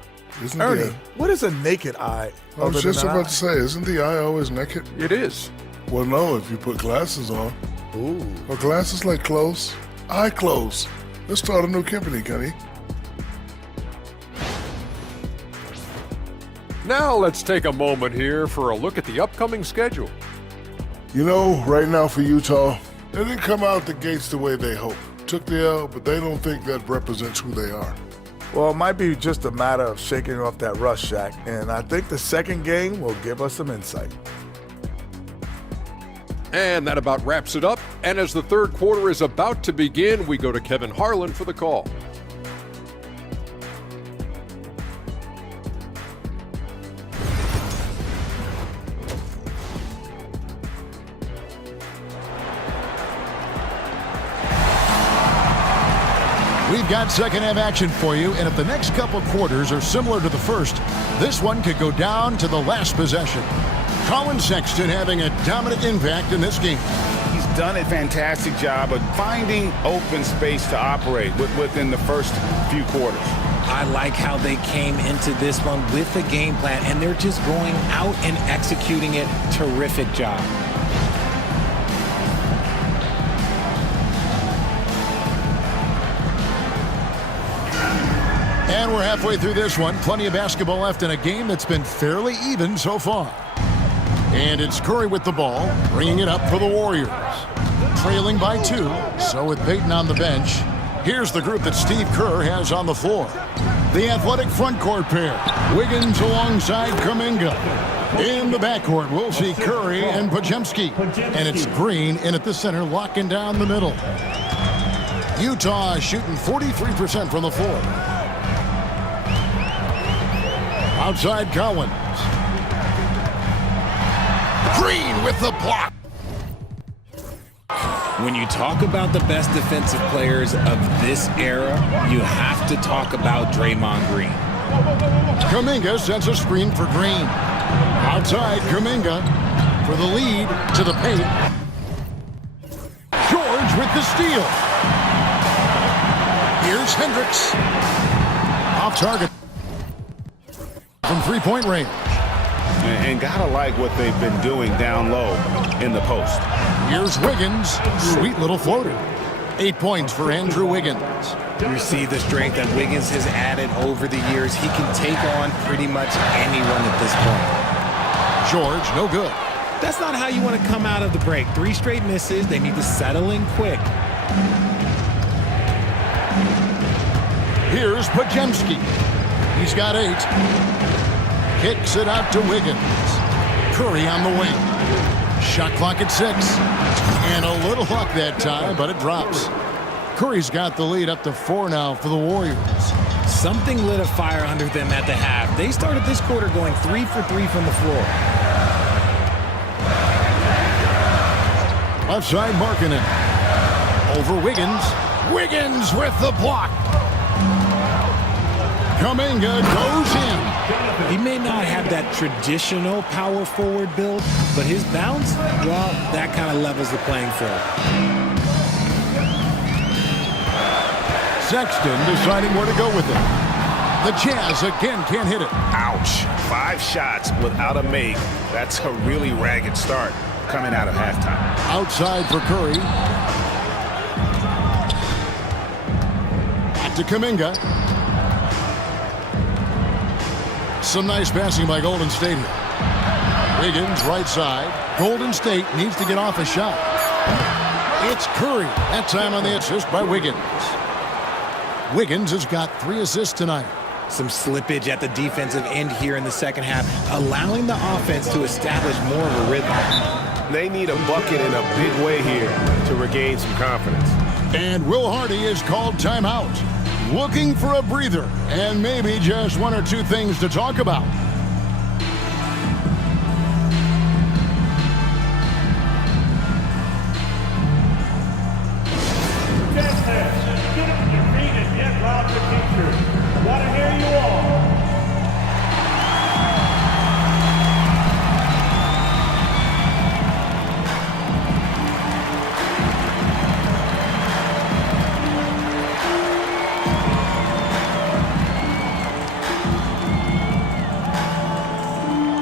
Ernie, what is a naked eye? I was just about to say, isn't the eye always naked? It is. Well, no, if you put glasses on. Ooh. Well, glasses like clothes. Eye clothes. Let's start a new company, Kenny. Now let's take a moment here for a look at the upcoming schedule. You know, right now for Utah, they didn't come out the gates the way they hoped. Took the L, but they don't think that represents who they are. Well, it might be just a matter of shaking off that rust, Shaq, and I think the second game will give us some insight. And that about wraps it up. And as the third quarter is about to begin, we go to Kevin Harlan for the call. We've got second half action for you, and if the next couple quarters are similar to the first, this one could go down to the last possession. Colin Sexton having a dominant impact in this game. He's done a fantastic job of finding open space to operate within the first few quarters. I like how they came into this one with a game plan, and they're just going out and executing it. Terrific job. And we're halfway through this one. Plenty of basketball left in a game that's been fairly even so far. And it's Curry with the ball, bringing it up for the Warriors. Trailing by 2, so with Payton on the bench, here's the group that Steve Kerr has on the floor. The athletic front court pair. Wiggins alongside Kuminga. In the backcourt, we'll see Curry and Podziemski. And it's Green in at the center, locking down the middle. Utah shooting 43% from the floor. Outside Collins. Green with the block. When you talk about the best defensive players of this era, you have to talk about Draymond Green. Kuminga sets a screen for Green. Outside Kuminga for the lead to the paint. George with the steal. Here's Hendricks. Off target from three-point range. And gotta like what they've been doing down low in the post. Here's Wiggins. Sweet little floater. 8 points for Andrew Wiggins. You see the strength that Wiggins has added over the years. He can take on pretty much anyone at this point. George, no good. That's not how you want to come out of the break. 3 straight misses. They need to settle in quick. Here's Podziemski. He's got 8. Kicks it out to Wiggins. Curry on the wing. Shot clock at 6. And a little luck that time, but it drops. Curry's got the lead up to 4 now for the Warriors. Something lit a fire under them at the half. They started this quarter going 3 for 3 from the floor. Left side Markkanen. Over Wiggins. Wiggins with the block. Kuminga goes in. He may not have that traditional power forward build, but his bounce, well, that kind of levels the playing field. Sexton deciding where to go with it. The Jazz again can't hit it. Ouch. 5 shots without a make. That's a really ragged start coming out of halftime. Outside for Curry. Back to Kuminga. Some nice passing by Golden State here. Wiggins, right side. Golden State needs to get off a shot. It's Curry. That time on the assist by Wiggins. Wiggins has got 3 assists tonight. Some slippage at the defensive end here in the second half, allowing the offense to establish more of a rhythm. They need a bucket in a big way here to regain some confidence. And Will Hardy is called timeout. Looking for a breather and maybe just 1 or 2 things to talk about. Get up on your feet and get loud for teachers. Want to hear you all.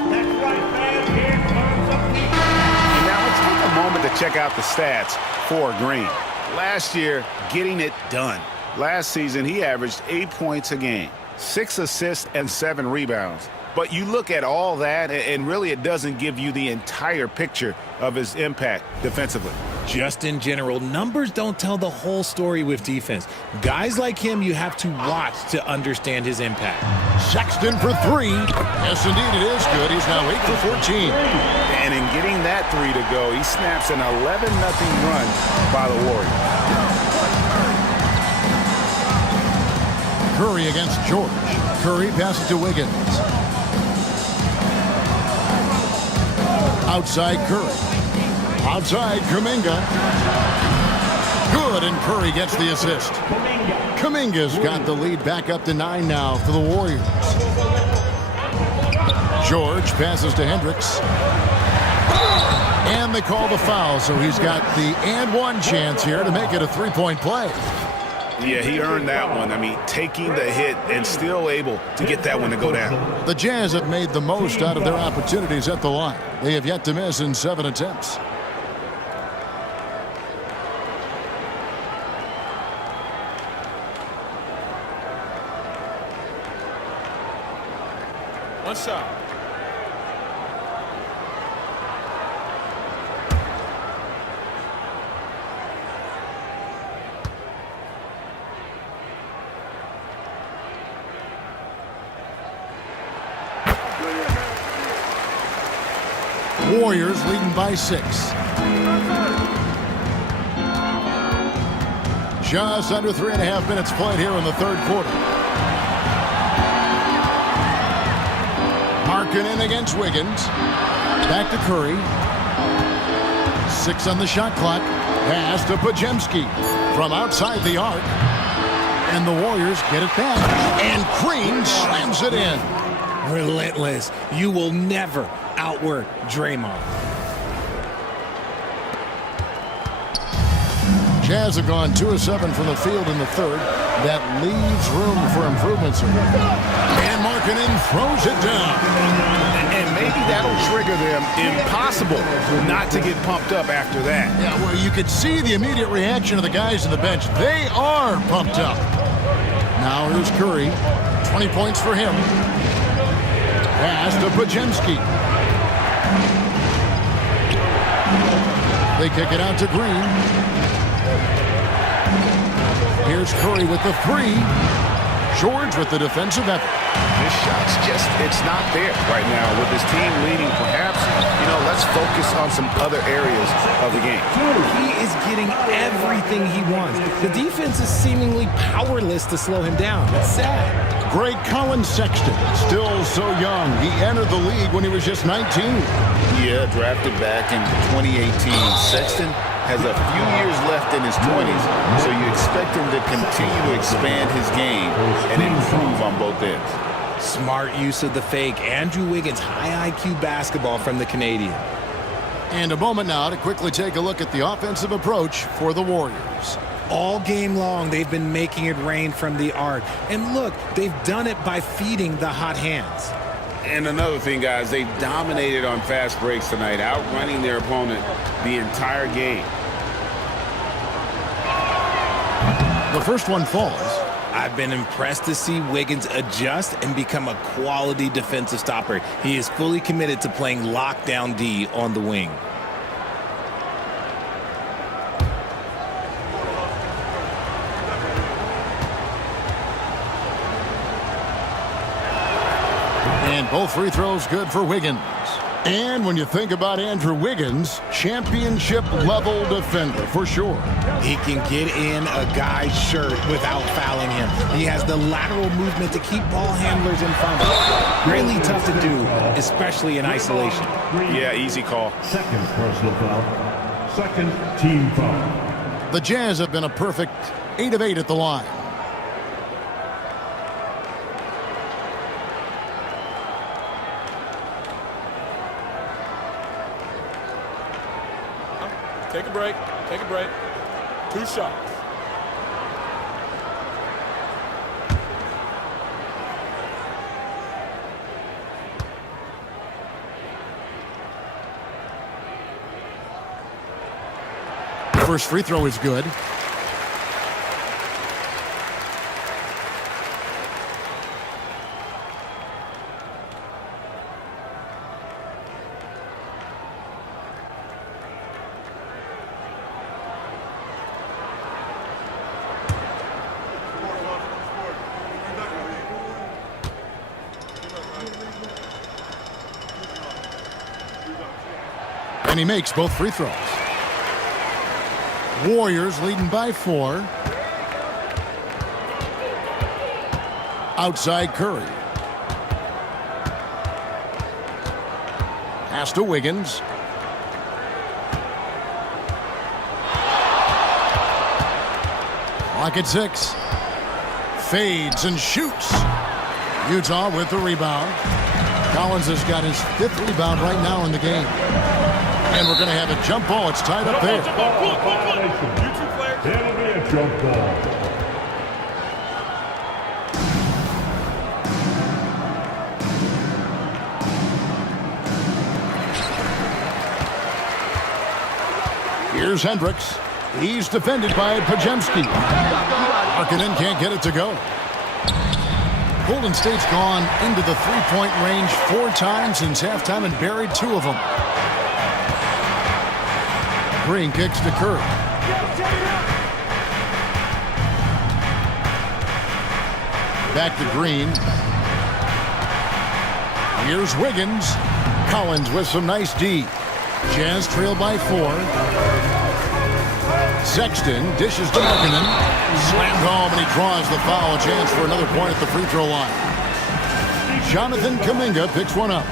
That's right, fans. Here comes some teachers. And now let's take a moment to check out the stats for Green. Last year, getting it done. Last season, he averaged 8 points a game, 6 assists and 7 rebounds. But you look at all that, and really it doesn't give you the entire picture of his impact defensively. Just in general, numbers don't tell the whole story with defense. Guys like him, you have to watch to understand his impact. Sexton for 3. Yes, indeed, it is good. He's now 8 for 14. And in getting that 3 to go, he snaps an 11-0 run by the Warriors. Curry against George. Curry passes to Wiggins. Outside Curry. Outside Kuminga. Good, and Curry gets the assist. Kuminga's got the lead back up to 9 now for the Warriors. George passes to Hendricks. And they call the foul, so he's got the and 1 chance here to make it a 3-point play. Yeah, he earned that one. I mean, taking the hit and still able to get that one to go down. The Jazz have made the most out of their opportunities at the line. They have yet to miss in 7 attempts. One side. Warriors leading by 6. Just under 3.5 minutes played here in the third quarter. Markkanen against Wiggins. Back to Curry. 6 on the shot clock. Pass to Podziemski from outside the arc. And the Warriors get it back. And Green slams it in. Relentless. You will never outwork Draymond. Jazz have gone 2 of 7 from the field in the third. That leaves room for improvements. And Markkanen throws it down. And maybe that'll trigger them. Impossible not to get pumped up after that. Yeah, well, you could see the immediate reaction of the guys on the bench. They are pumped up. Now here's Curry. 20 points for him. Pass to Podziemski. They kick it out to Green. Here's Curry with the 3. George with the defensive effort. This shot's just, it's not there right now. With his team leading, perhaps, let's focus on some other areas of the game. He is getting everything he wants. The defense is seemingly powerless to slow him down. It's sad. Great Colin Sexton, still so young. He entered the league when he was just 19. Yeah, drafted back in 2018. Sexton has a few years left in his 20s, so you expect him to continue to expand his game and improve on both ends. Smart use of the fake. Andrew Wiggins, high IQ basketball from the Canadian. And a moment now to quickly take a look at the offensive approach for the Warriors. All game long, they've been making it rain from the arc. And look, they've done it by feeding the hot hands. And another thing, guys, they've dominated on fast breaks tonight, outrunning their opponent the entire game. The first one falls. I've been impressed to see Wiggins adjust and become a quality defensive stopper. He is fully committed to playing lockdown D on the wing. And both free throws good for Wiggins. And when you think about Andrew Wiggins, championship-level defender for sure. He can get in a guy's shirt without fouling him. He has the lateral movement to keep ball handlers in front of him. Really tough to do, especially in isolation. Yeah, easy call. Second personal foul. Second team foul. The Jazz have been a perfect 8 of 8 at the line. Take a break. Take a break. 2 shots. First free throw is good. And he makes both free throws. Warriors leading by 4. Outside Curry. Pass to Wiggins. Clock at 6. Fades and shoots. Utah with the rebound. Collins has got his 5th rebound right now in the game. And we're going to have a jump ball. It's tied up there. It'll be a jump ball. Here's Hendricks. He's defended by Podziemski. Markkanen can't get it to go. Golden State's gone into the three-point range 4 times since halftime and buried 2 of them. Green kicks to Curry. Back to Green. Here's Wiggins. Collins with some nice D. Jazz trail by 4. Sexton dishes to Markkanen. Slammed home, and he draws the foul. Chance for another point at the free throw line. Jonathan Kuminga picks one up.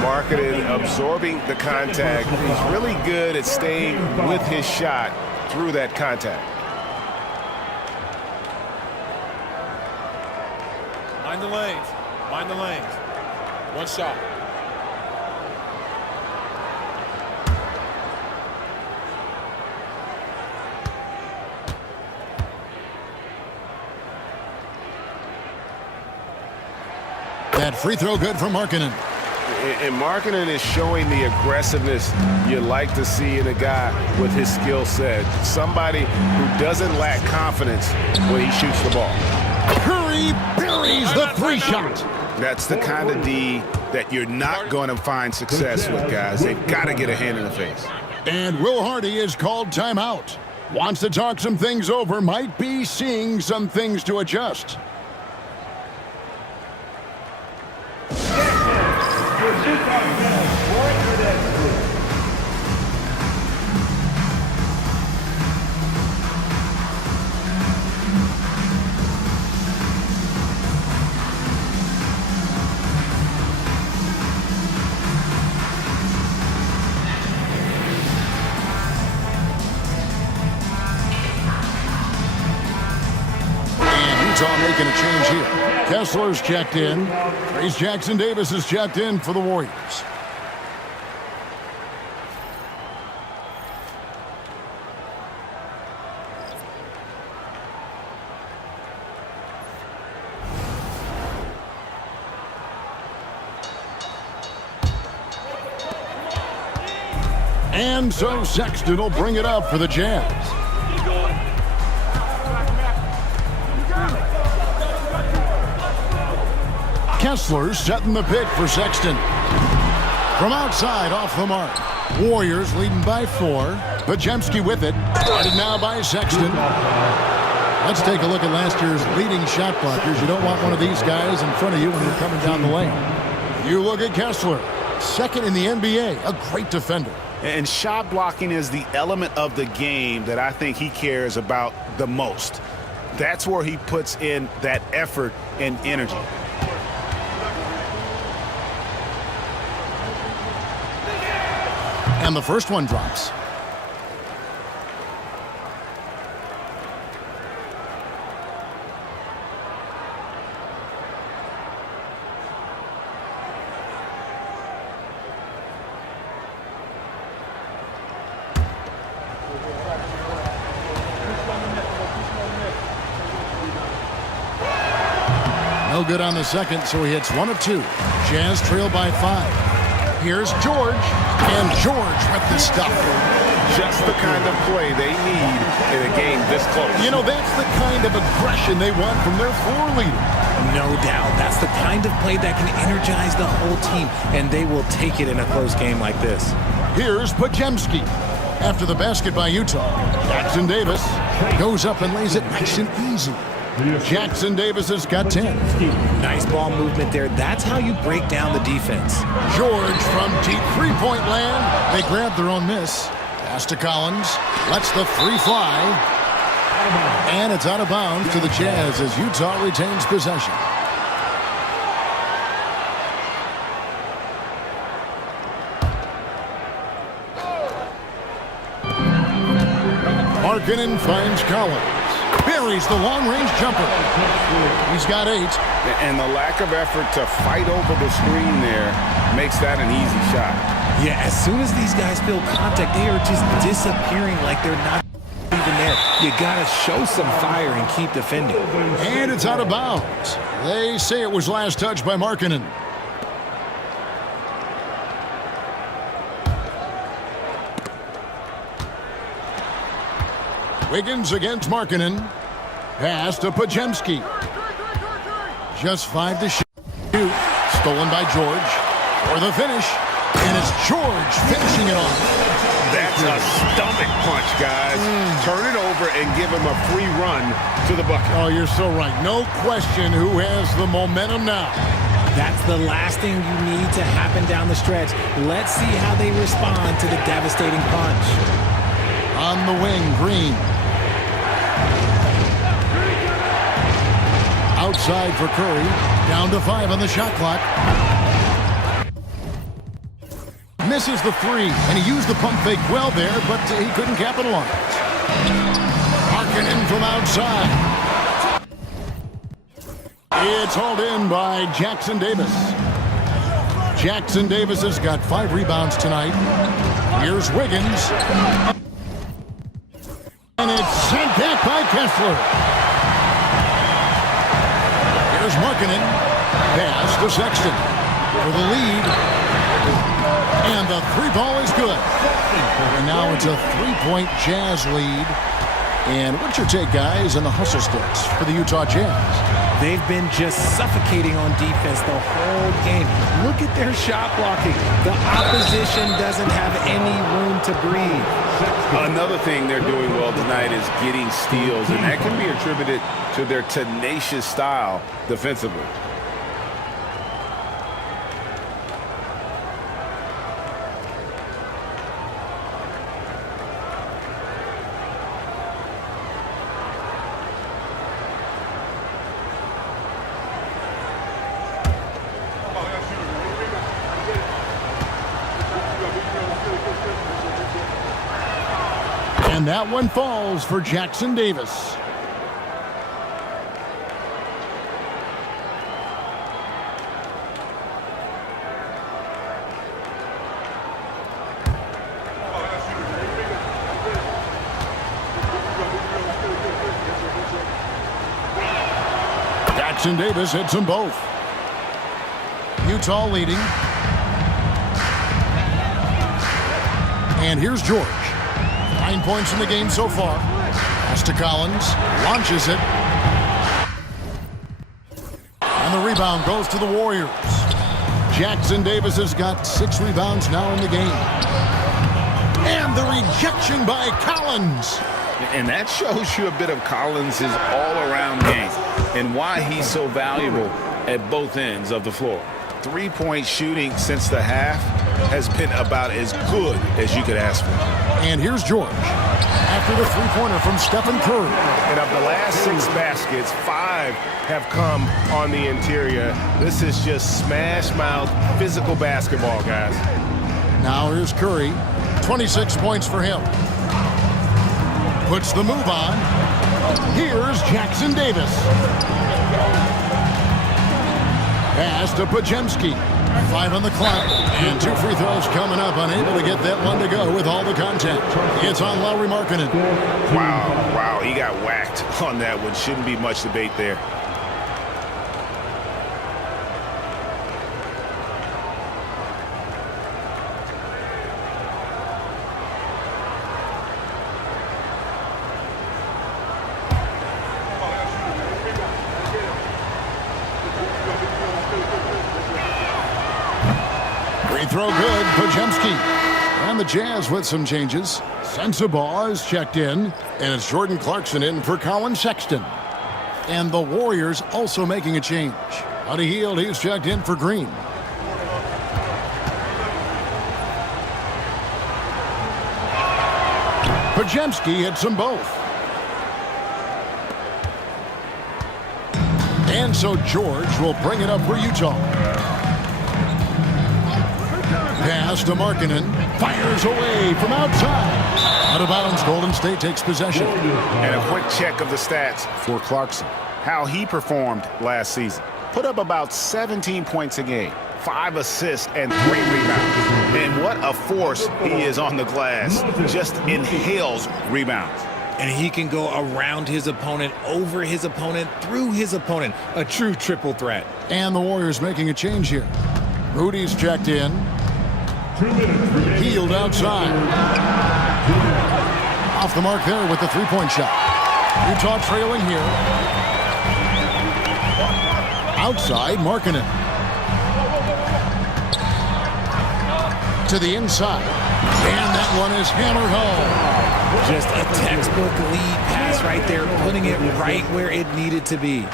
Markkanen absorbing the contact. He's really good at staying with his shot through that contact. Mind the lanes. Mind the lanes. One shot. That free throw good for Markkanen. And Markkanen is showing the aggressiveness you like to see in a guy with his skill set. Somebody who doesn't lack confidence when he shoots the ball. Curry buries the 3-shot. That's the kind of D that you're not going to find success with, guys. They've got to get a hand in the face. And Will Hardy is called timeout. Wants to talk some things over. Might be seeing some things to adjust. Making a change here. Kessler's checked in. Trace Jackson Davis is checked in for the Warriors. And so Sexton will bring it up for the Jazz. Kessler setting the pick for Sexton. From outside, off the mark. Warriors leading by 4. Podziemski with it. Guarded now by Sexton. Let's take a look at last year's leading shot blockers. You don't want one of these guys in front of you when you're coming down the lane. You look at Kessler, second in the NBA, a great defender. And shot blocking is the element of the game that I think he cares about the most. That's where he puts in that effort and energy. And the first one drops. No good on the second, so he hits 1 of 2. Jazz trail by 5. Here's George, and George with the stuff. Just the kind of play they need in a game this close. You know, that's the kind of aggression they want from their floor leader. No doubt. That's the kind of play that can energize the whole team, and they will take it in a close game like this. Here's Podziemski. After the basket by Utah, Jackson Davis goes up and lays it nice and easy. Jackson Davis has got 10. Nice ball movement there. That's how you break down the defense. George from deep three-point land. They grab their own miss. Pass to Collins. Lets the 3 fly. And it's out of bounds to the Jazz as Utah retains possession. Markkanen finds Collins. Buries the long-range jumper. He's got 8. And the lack of effort to fight over the screen there makes that an easy shot. Yeah, as soon as these guys feel contact, they are just disappearing like they're not even there. You got to show some fire and keep defending. And it's out of bounds. They say it was last touched by Markkanen. Wiggins against Markkanen. Pass to Podziemski. Just 5 to shoot. Stolen by George. For the finish. And it's George finishing it off. That's a stomach punch, guys. Turn it over and give him a free run to the bucket. Oh, you're so right. No question who has the momentum now. That's the last thing you need to happen down the stretch. Let's see how they respond to the devastating punch. On the wing, Green. Outside for Curry. Down to 5 on the shot clock. Misses the 3, and he used the pump fake well there, but he couldn't capitalize. Markkanen from outside. It's hauled in by Jackson Davis. Jackson Davis has got 5 rebounds tonight. Here's Wiggins. And it's sent back by Kessler. Here's Markkanen. Pass to Sexton for the lead. And the 3-ball is good. And now it's a 3-point Jazz lead. And what's your take, guys, on the hustle sticks for the Utah Jazz? They've been just suffocating on defense the whole game. Look at their shot blocking. The opposition doesn't have any room to breathe. Another thing they're doing well tonight is getting steals, and that can be attributed to their tenacious style defensively. And that one falls for Jackson Davis. Jackson Davis hits them both. Utah leading. And here's George. 9 points in the game so far. Pass to Collins. Launches it. And the rebound goes to the Warriors. Jackson Davis has got 6 rebounds now in the game. And the rejection by Collins. And that shows you a bit of Collins' all-around game and why he's so valuable at both ends of the floor. 3-point shooting since the half has been about as good as you could ask for. And here's George after the 3-pointer from Stephen Curry. And of the last 6 baskets, 5 have come on the interior. This is just smash-mouth physical basketball, guys. Now here's Curry. 26 points for him. Puts the move on. Here's Jackson Davis. Pass to Podziemski. 5 on the clock. And 2 free throws coming up. Unable to get that one to go with all the contact. It's on Lauri Markkanen. Wow, he got whacked on that one. Shouldn't be much debate there. Throw good, Podziemski. And the Jazz with some changes. Sensabaugh is checked in, and it's Jordan Clarkson in for Colin Sexton. And the Warriors also making a change. Buddy Hield, he's checked in for Green. Podziemski hits them both. And so George will bring it up for Utah. Pass to Markkanen. Fires away from outside. Out of bounds, Golden State takes possession. And a quick check of the stats for Clarkson. How he performed last season. Put up about 17 points a game, 5 assists, and 3 rebounds. And what a force he is on the glass. Just inhales rebounds. And he can go around his opponent, over his opponent, through his opponent. A true triple threat. And the Warriors making a change here. Rudy's checked in. Hield outside. Off the mark there with the 3-point shot. Utah trailing here. Outside, Markkanen. To the inside. And that one is hammered home. Just a textbook lead pass right there, putting it right where it needed to be.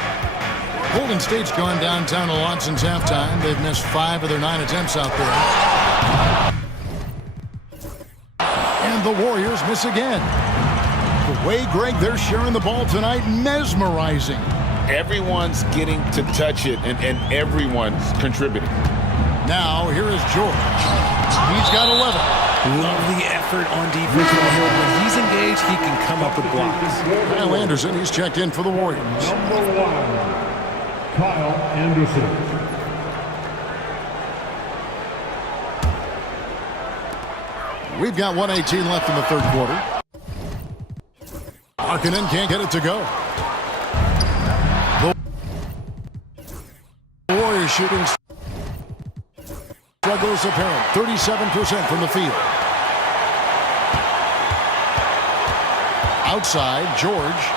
Golden State's gone downtown a lot since halftime. They've missed 5 of their 9 attempts out there. And the Warriors miss again. The way, Greg, they're sharing the ball tonight, mesmerizing. Everyone's getting to touch it, and everyone's contributing. Now, here is George. He's got 11. Love the effort on defense from Hill. When he's engaged, he can come up with blocks. Kyle Anderson, he's checked in for the Warriors. Number 1, Kyle Anderson. We've got 1:18 left in the third quarter. Markkanen can't get it to go. The Warriors shooting struggles apparent. 37% from the field. Outside, George.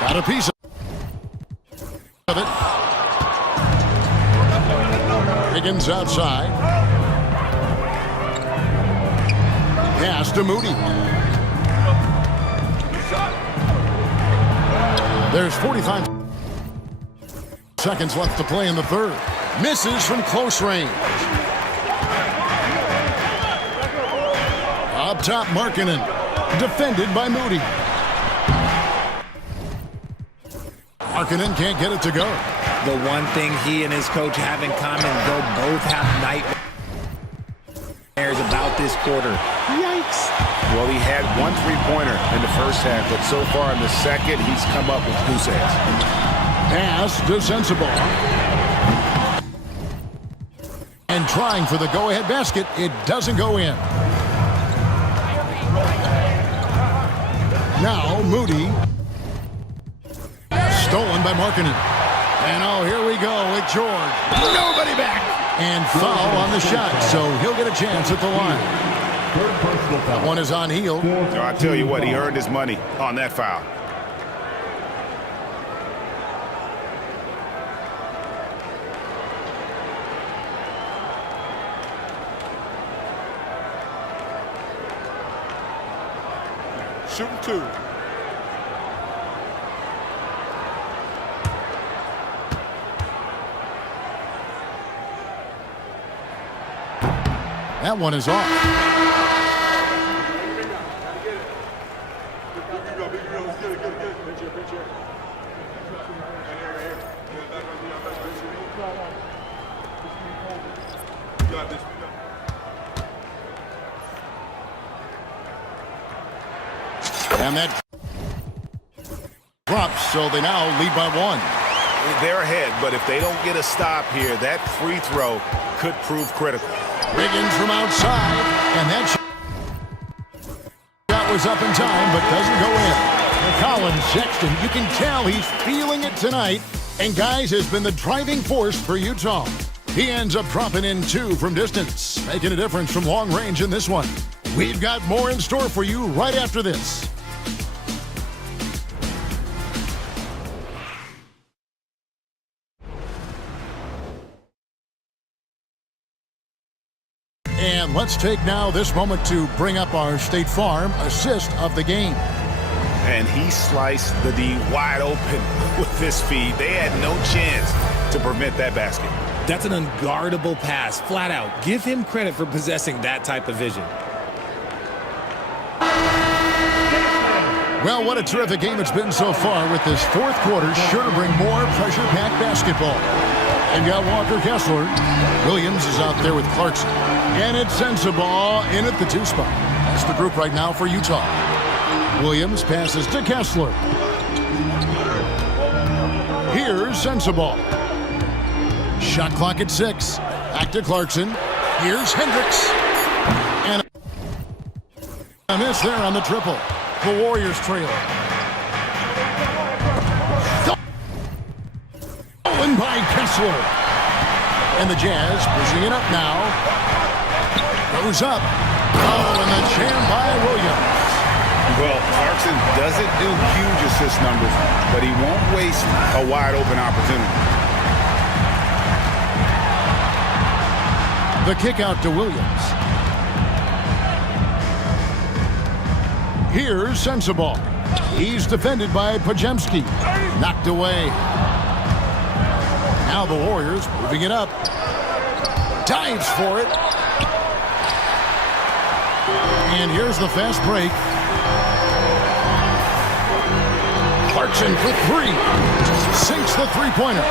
Got a piece of it. Higgins outside. Pass to Moody. There's 45 seconds left to play in the third. Misses from close range. Up top, Markkanen. Defended by Moody. Markkanen can't get it to go. The one thing he and his coach have in common, they'll both have nightmares about this quarter. Yikes. Well, he had 1 3-pointer in the first half, but so far in the second, he's come up with goose eggs. Pass to Sensabaugh. And trying for the go-ahead basket, it doesn't go in. Now, Moody. Stolen by Markkanen. And oh, here we go with George. Nobody back. And foul on the shot, so he'll get a chance at the line. That one is on Hield. I tell you what, he earned his money on that foul. Shooting 2. That one is off. And that drops, so they now lead by 1. They're ahead, but if they don't get a stop here, that free throw could prove critical. Wiggins from outside, and that shot was up in time, but doesn't go in. Colin Sexton, you can tell he's feeling it tonight, and guys, has been the driving force for Utah. He ends up dropping in 2 from distance, making a difference from long range in this one. We've got more in store for you right after this. And let's take now this moment to bring up our State Farm assist of the game. And he sliced the D wide open with this feed. They had no chance to prevent that basket. That's an unguardable pass, flat out. Give him credit for possessing that type of vision. Well, what a terrific game it's been so far, with this fourth quarter sure to bring more pressure-packed basketball. And got Walker Kessler. Williams is out there with Clarkson. And it's Sensabaugh in at the 2 spot. That's the group right now for Utah. Williams passes to Kessler. Here's Sensabaugh. Shot clock at 6. Back to Clarkson. Here's Hendricks. And a miss there on the triple. The Warriors trail. Stolen by Kessler. And the Jazz pushing it up now. Goes up. Oh, and the jam by Williams. Well, Clarkson doesn't do huge assist numbers, but he won't waste a wide open opportunity. The kick out to Williams. Here's Sensabaugh. He's defended by Podziemski. Knocked away. Now the Warriors moving it up. Dives for it. And here's the fast break. Clarkson for three. Sinks the three-pointer.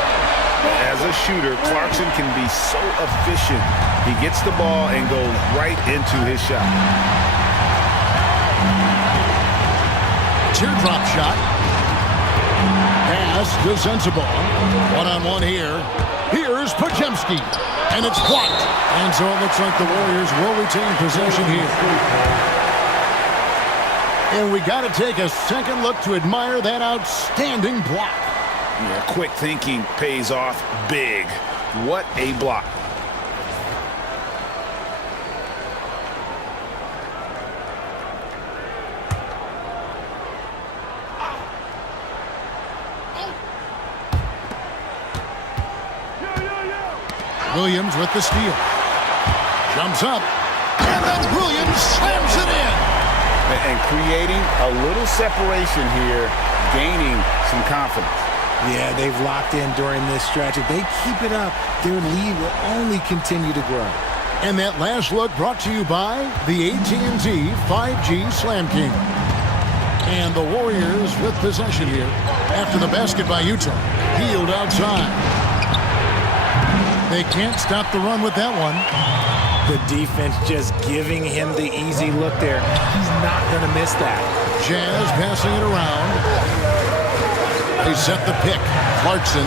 As a shooter, Clarkson can be so efficient. He gets the ball and goes right into his shot. Teardrop shot. Pass to Sensabaugh. One-on-one here. Here's Podziemski. And it's blocked. And so it looks like the Warriors will retain possession here. And we got to take a second look to admire that outstanding block. Yeah, quick thinking pays off big. What a block. Williams with the steal. Jumps up. And then Williams slams it in. And creating a little separation here, gaining some confidence. Yeah, they've locked in during this stretch. If they keep it up, their lead will only continue to grow. And that last look brought to you by the AT&T 5G Slam King. And the Warriors with possession here after the basket by Utah. Hield outside. They can't stop the run with that one. The defense just giving him the easy look there. He's not going to miss that. Jazz passing it around. They set the pick. Clarkson.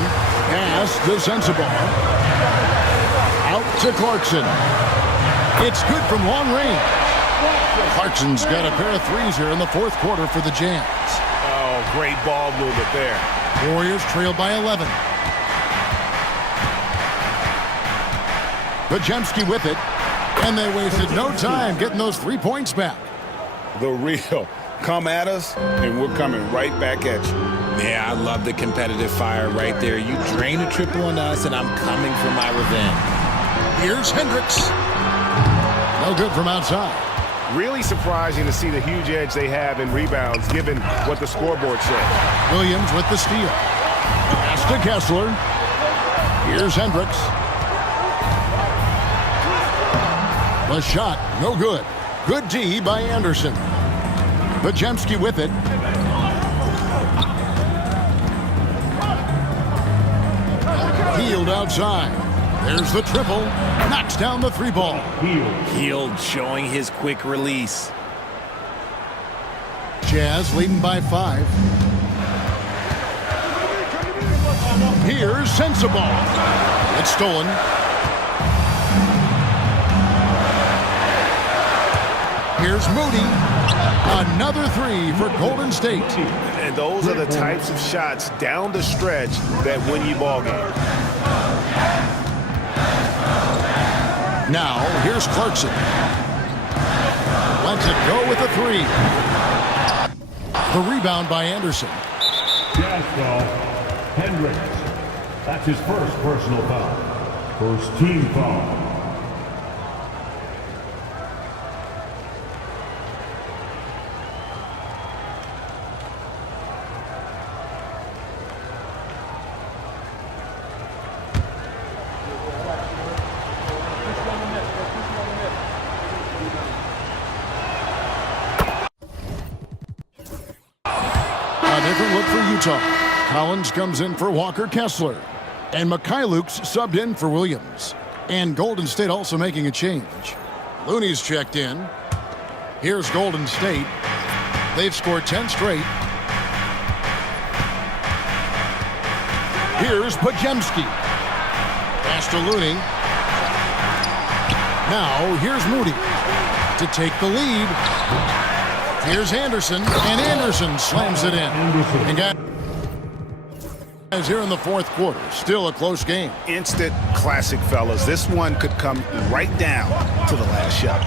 Pass to Sensabaugh. Out to Clarkson. It's good from long range. Clarkson's got a pair of threes here in the fourth quarter for the Jazz. Oh, great ball movement there. Warriors trail by 11. Podziemski with it. And they wasted no time getting those 3 points back. The real. Come at us, and we're coming right back at you. Yeah, I love the competitive fire right there. You drain a triple on us, and I'm coming for my revenge. Here's Hendricks. No good from outside. Really surprising to see the huge edge they have in rebounds, given what the scoreboard said. Williams with the steal. Pass to Kessler. Here's Hendricks. The shot, no good. Good D by Anderson. Podziemski with it. Hield outside. There's the triple. Knocks down the three ball. Hield showing his quick release. Jazz leading by 5. Here's Sensabaugh. It's stolen. Here's Moody. Another 3 for Golden State. And those are the types of shots down the stretch that win you ball games. Now, here's Clarkson. Lets it go with a 3. The rebound by Anderson. Jazz foul. Hendricks. That's his first personal foul. First team foul. Different look for Utah. Collins comes in for Walker Kessler. And Mikhailuk's subbed in for Williams. And Golden State also making a change. Looney's checked in. Here's Golden State. They've scored 10 straight. Here's Podziemski. Pass to Looney. Now here's Moody to take the lead. Here's Anderson, and Anderson slams it in. And guys, here in the fourth quarter, still a close game. Instant classic, fellas. This one could come right down to the last shot.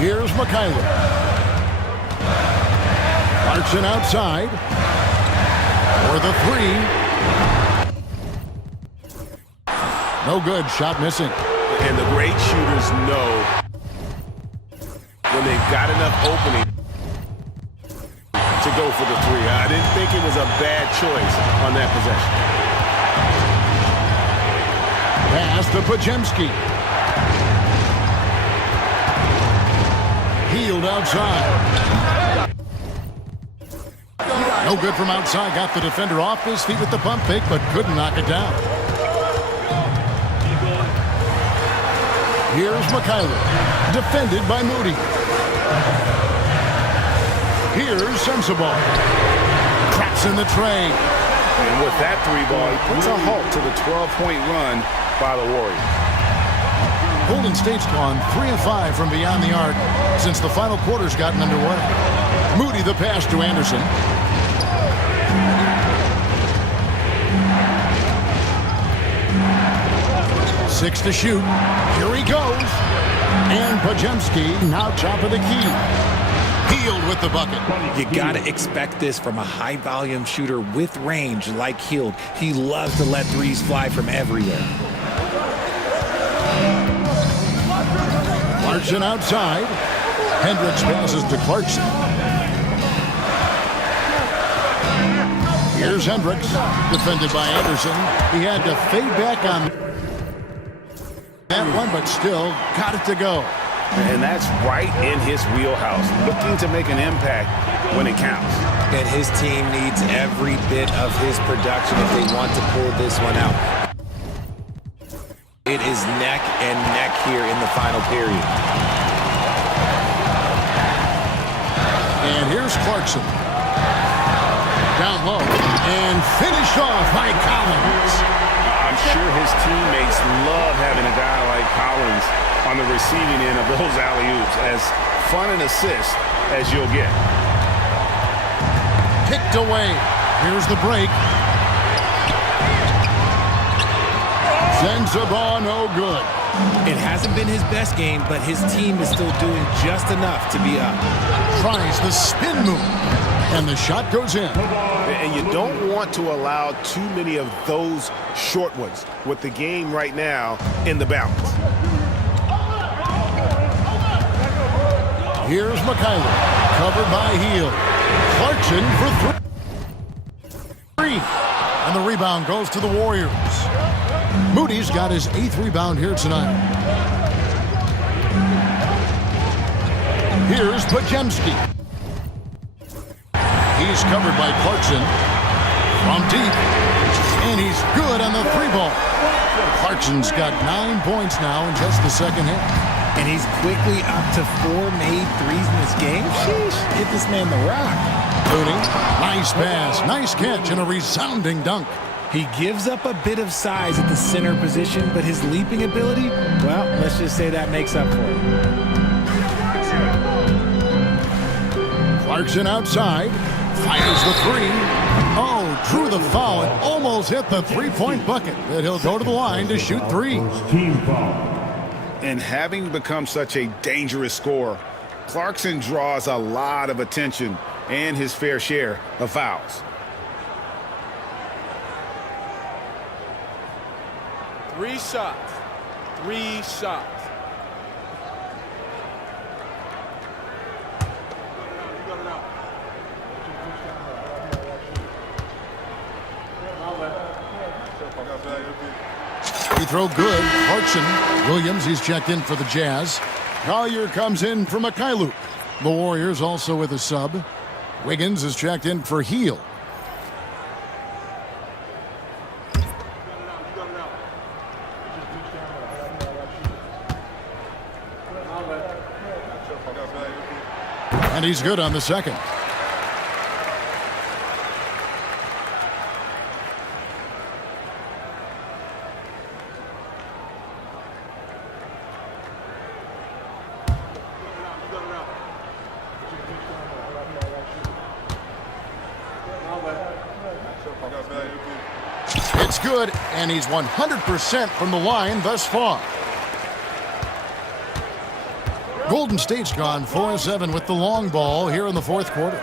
Here's Mikhailuk. Clarkson outside for the 3. No good, shot missing. And the great shooters know when they've got enough opening to go for the three. I didn't think it was a bad choice on that possession. Pass to Podziemski. Hield outside. No good from outside. Got the defender off his feet with the pump fake, but couldn't knock it down. Here's Mikhailuk, defended by Moody. Here's Sensabaugh. Traps in the tray. And with that three ball, he puts a halt to the 12-point run by the Warriors. Golden State's gone 3 of 5 from beyond the arc since the final quarter's gotten underway. Moody the pass to Anderson. Six to shoot. Here he goes. And Podziemski now top of the key. Hield with the bucket. You got to expect this from a high-volume shooter with range like Hield. He loves to let threes fly from everywhere. Clarkson outside. Hendricks passes to Clarkson. Here's Hendricks, defended by Anderson. He had to fade back on that one, but still got it to go. And that's right in his wheelhouse, looking to make an impact when it counts. And his team needs every bit of his production if they want to pull this one out. It is neck and neck here in the final period. And here's Clarkson. Down low. And finished off by Collins. I'm sure his teammates love having a guy like Collins on the receiving end of those alley-oops. As fun an assist as you'll get. Picked away. Here's the break. Sensabaugh, no good. It hasn't been his best game, but his team is still doing just enough to be up. Tries the spin move. And the shot goes in. And you don't want to allow too many of those short ones with the game right now in the balance. Here's Mikhailuk, covered by Hield. Clarkson for three. And the rebound goes to the Warriors. Moody's got his 8th rebound here tonight. Here's Podziemski. He's covered by Clarkson from deep, and he's good on the three ball. Clarkson's got 9 points now in just the second half. And he's quickly up to 4 made threes in this game. Sheesh, get this man the rock. Moody, nice pass, nice catch, and a resounding dunk. He gives up a bit of size at the center position, but his leaping ability, well, let's just say that makes up for it. Clarkson outside. Fires the three. Oh, drew the foul and almost hit the three-point bucket. But he'll go to the line to shoot three. Team foul. And having become such a dangerous scorer, Clarkson draws a lot of attention and his fair share of fouls. Three shots. 3 shots. Free throw good. Clarkson. Williams, he's checked in for the Jazz. Collier comes in for Mikhailuk. The Warriors also with a sub. Wiggins is checked in for Hield. And he's good on the second. It's good, and he's 100% from the line thus far. Golden State's gone 4-7 with the long ball here in the fourth quarter.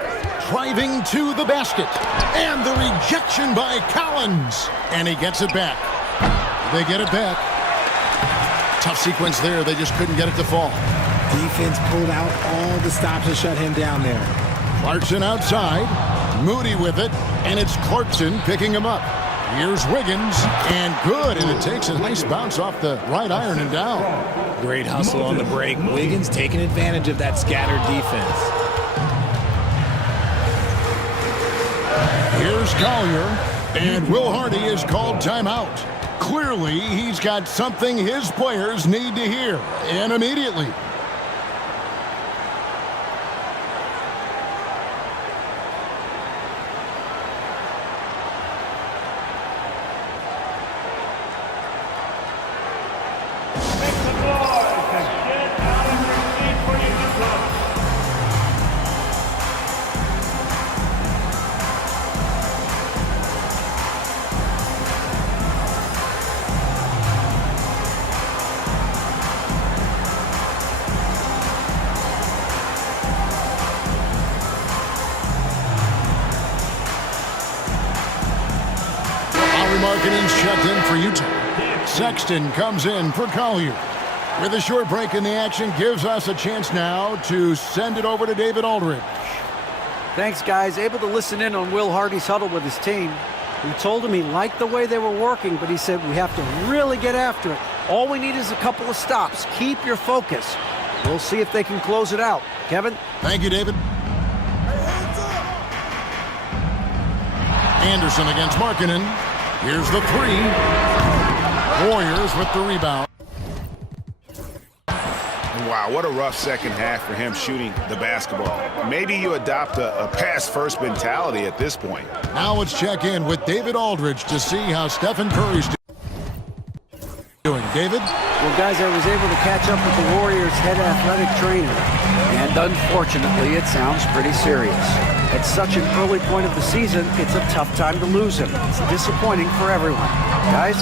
Driving to the basket. And the rejection by Collins. And he gets it back. They get it back. Tough sequence there. They just couldn't get it to fall. Defense pulled out all the stops to shut him down there. Clarkson outside. Moody with it, and it's Clarkson picking him up. Here's Wiggins, and good, and it takes a nice bounce off the right iron and down. Great hustle on the break. Wiggins taking advantage of that scattered defense. Here's Collier, and Will Hardy is called timeout. Clearly, he's got something his players need to hear, and immediately. Markkanen's checked in for Utah. Sexton comes in for Collier. With a short break in the action, gives us a chance now to send it over to David Aldridge. Thanks, guys. Able to listen in on Will Hardy's huddle with his team. We told him he liked the way they were working, but he said we have to really get after it. All we need is a couple of stops. Keep your focus. We'll see if they can close it out. Kevin? Thank you, David. Anderson against Markkanen. Here's the three. Warriors with the rebound. Wow, what a rough second half for him shooting the basketball. Maybe you adopt a pass-first mentality at this point. Now let's check in with David Aldridge to see how Stephen Curry's doing. David? Well, guys, I was able to catch up with the Warriors' head athletic trainer, and unfortunately, it sounds pretty serious. At such an early point of the season, it's a tough time to lose him. It's disappointing for everyone. Guys?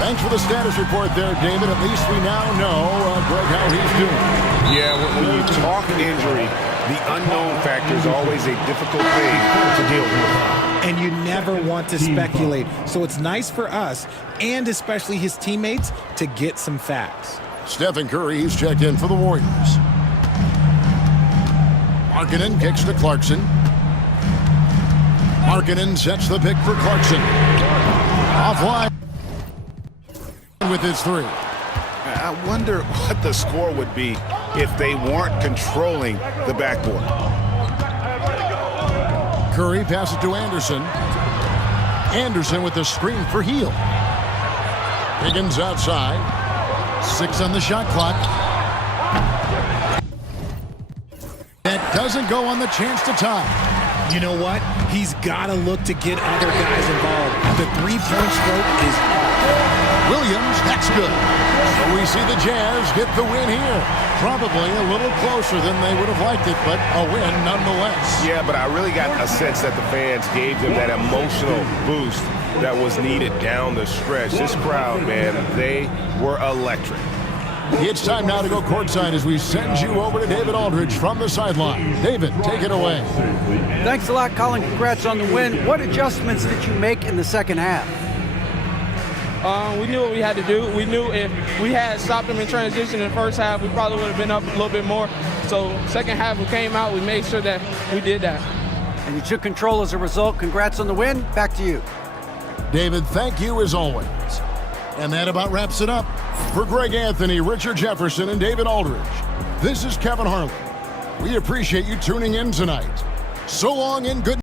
Thanks for the status report there, David. At least we now know, Greg, how he's doing. Yeah, when you talk injury, the unknown factor is always a difficult thing to deal with. And you never want to speculate. So it's nice for us, and especially his teammates, to get some facts. Stephen Curry, he's checked in for the Warriors. Markkanen kicks to Clarkson. Markkanen sets the pick for Clarkson. Offline with his three. I wonder what the score would be if they weren't controlling the backboard. Curry passes to Anderson. Anderson with the screen for Hield. Higgins outside. 6 on the shot clock. That doesn't go on the chance to tie. You know what? He's got to look to get other guys involved. The three-point stroke is off. Williams, that's good. So we see the Jazz get the win here. Probably a little closer than they would have liked it, but a win nonetheless. Yeah, but I really got a sense that the fans gave them that emotional boost that was needed down the stretch. This crowd, man, they were electric. It's time now to go courtside as we send you over to David Aldridge from the sideline. David, take it away. Thanks a lot, Colin. Congrats on the win. What adjustments did you make in the second half? We knew what we had to do. We knew if we had stopped them in transition in the first half, we probably would have been up a little bit more. So second half we came out, we made sure that we did that. And you took control as a result. Congrats on the win. Back to you. David, thank you as always. And that about wraps it up. For Greg Anthony, Richard Jefferson, and David Aldridge, this is Kevin Harlan. We appreciate you tuning in tonight. So long and good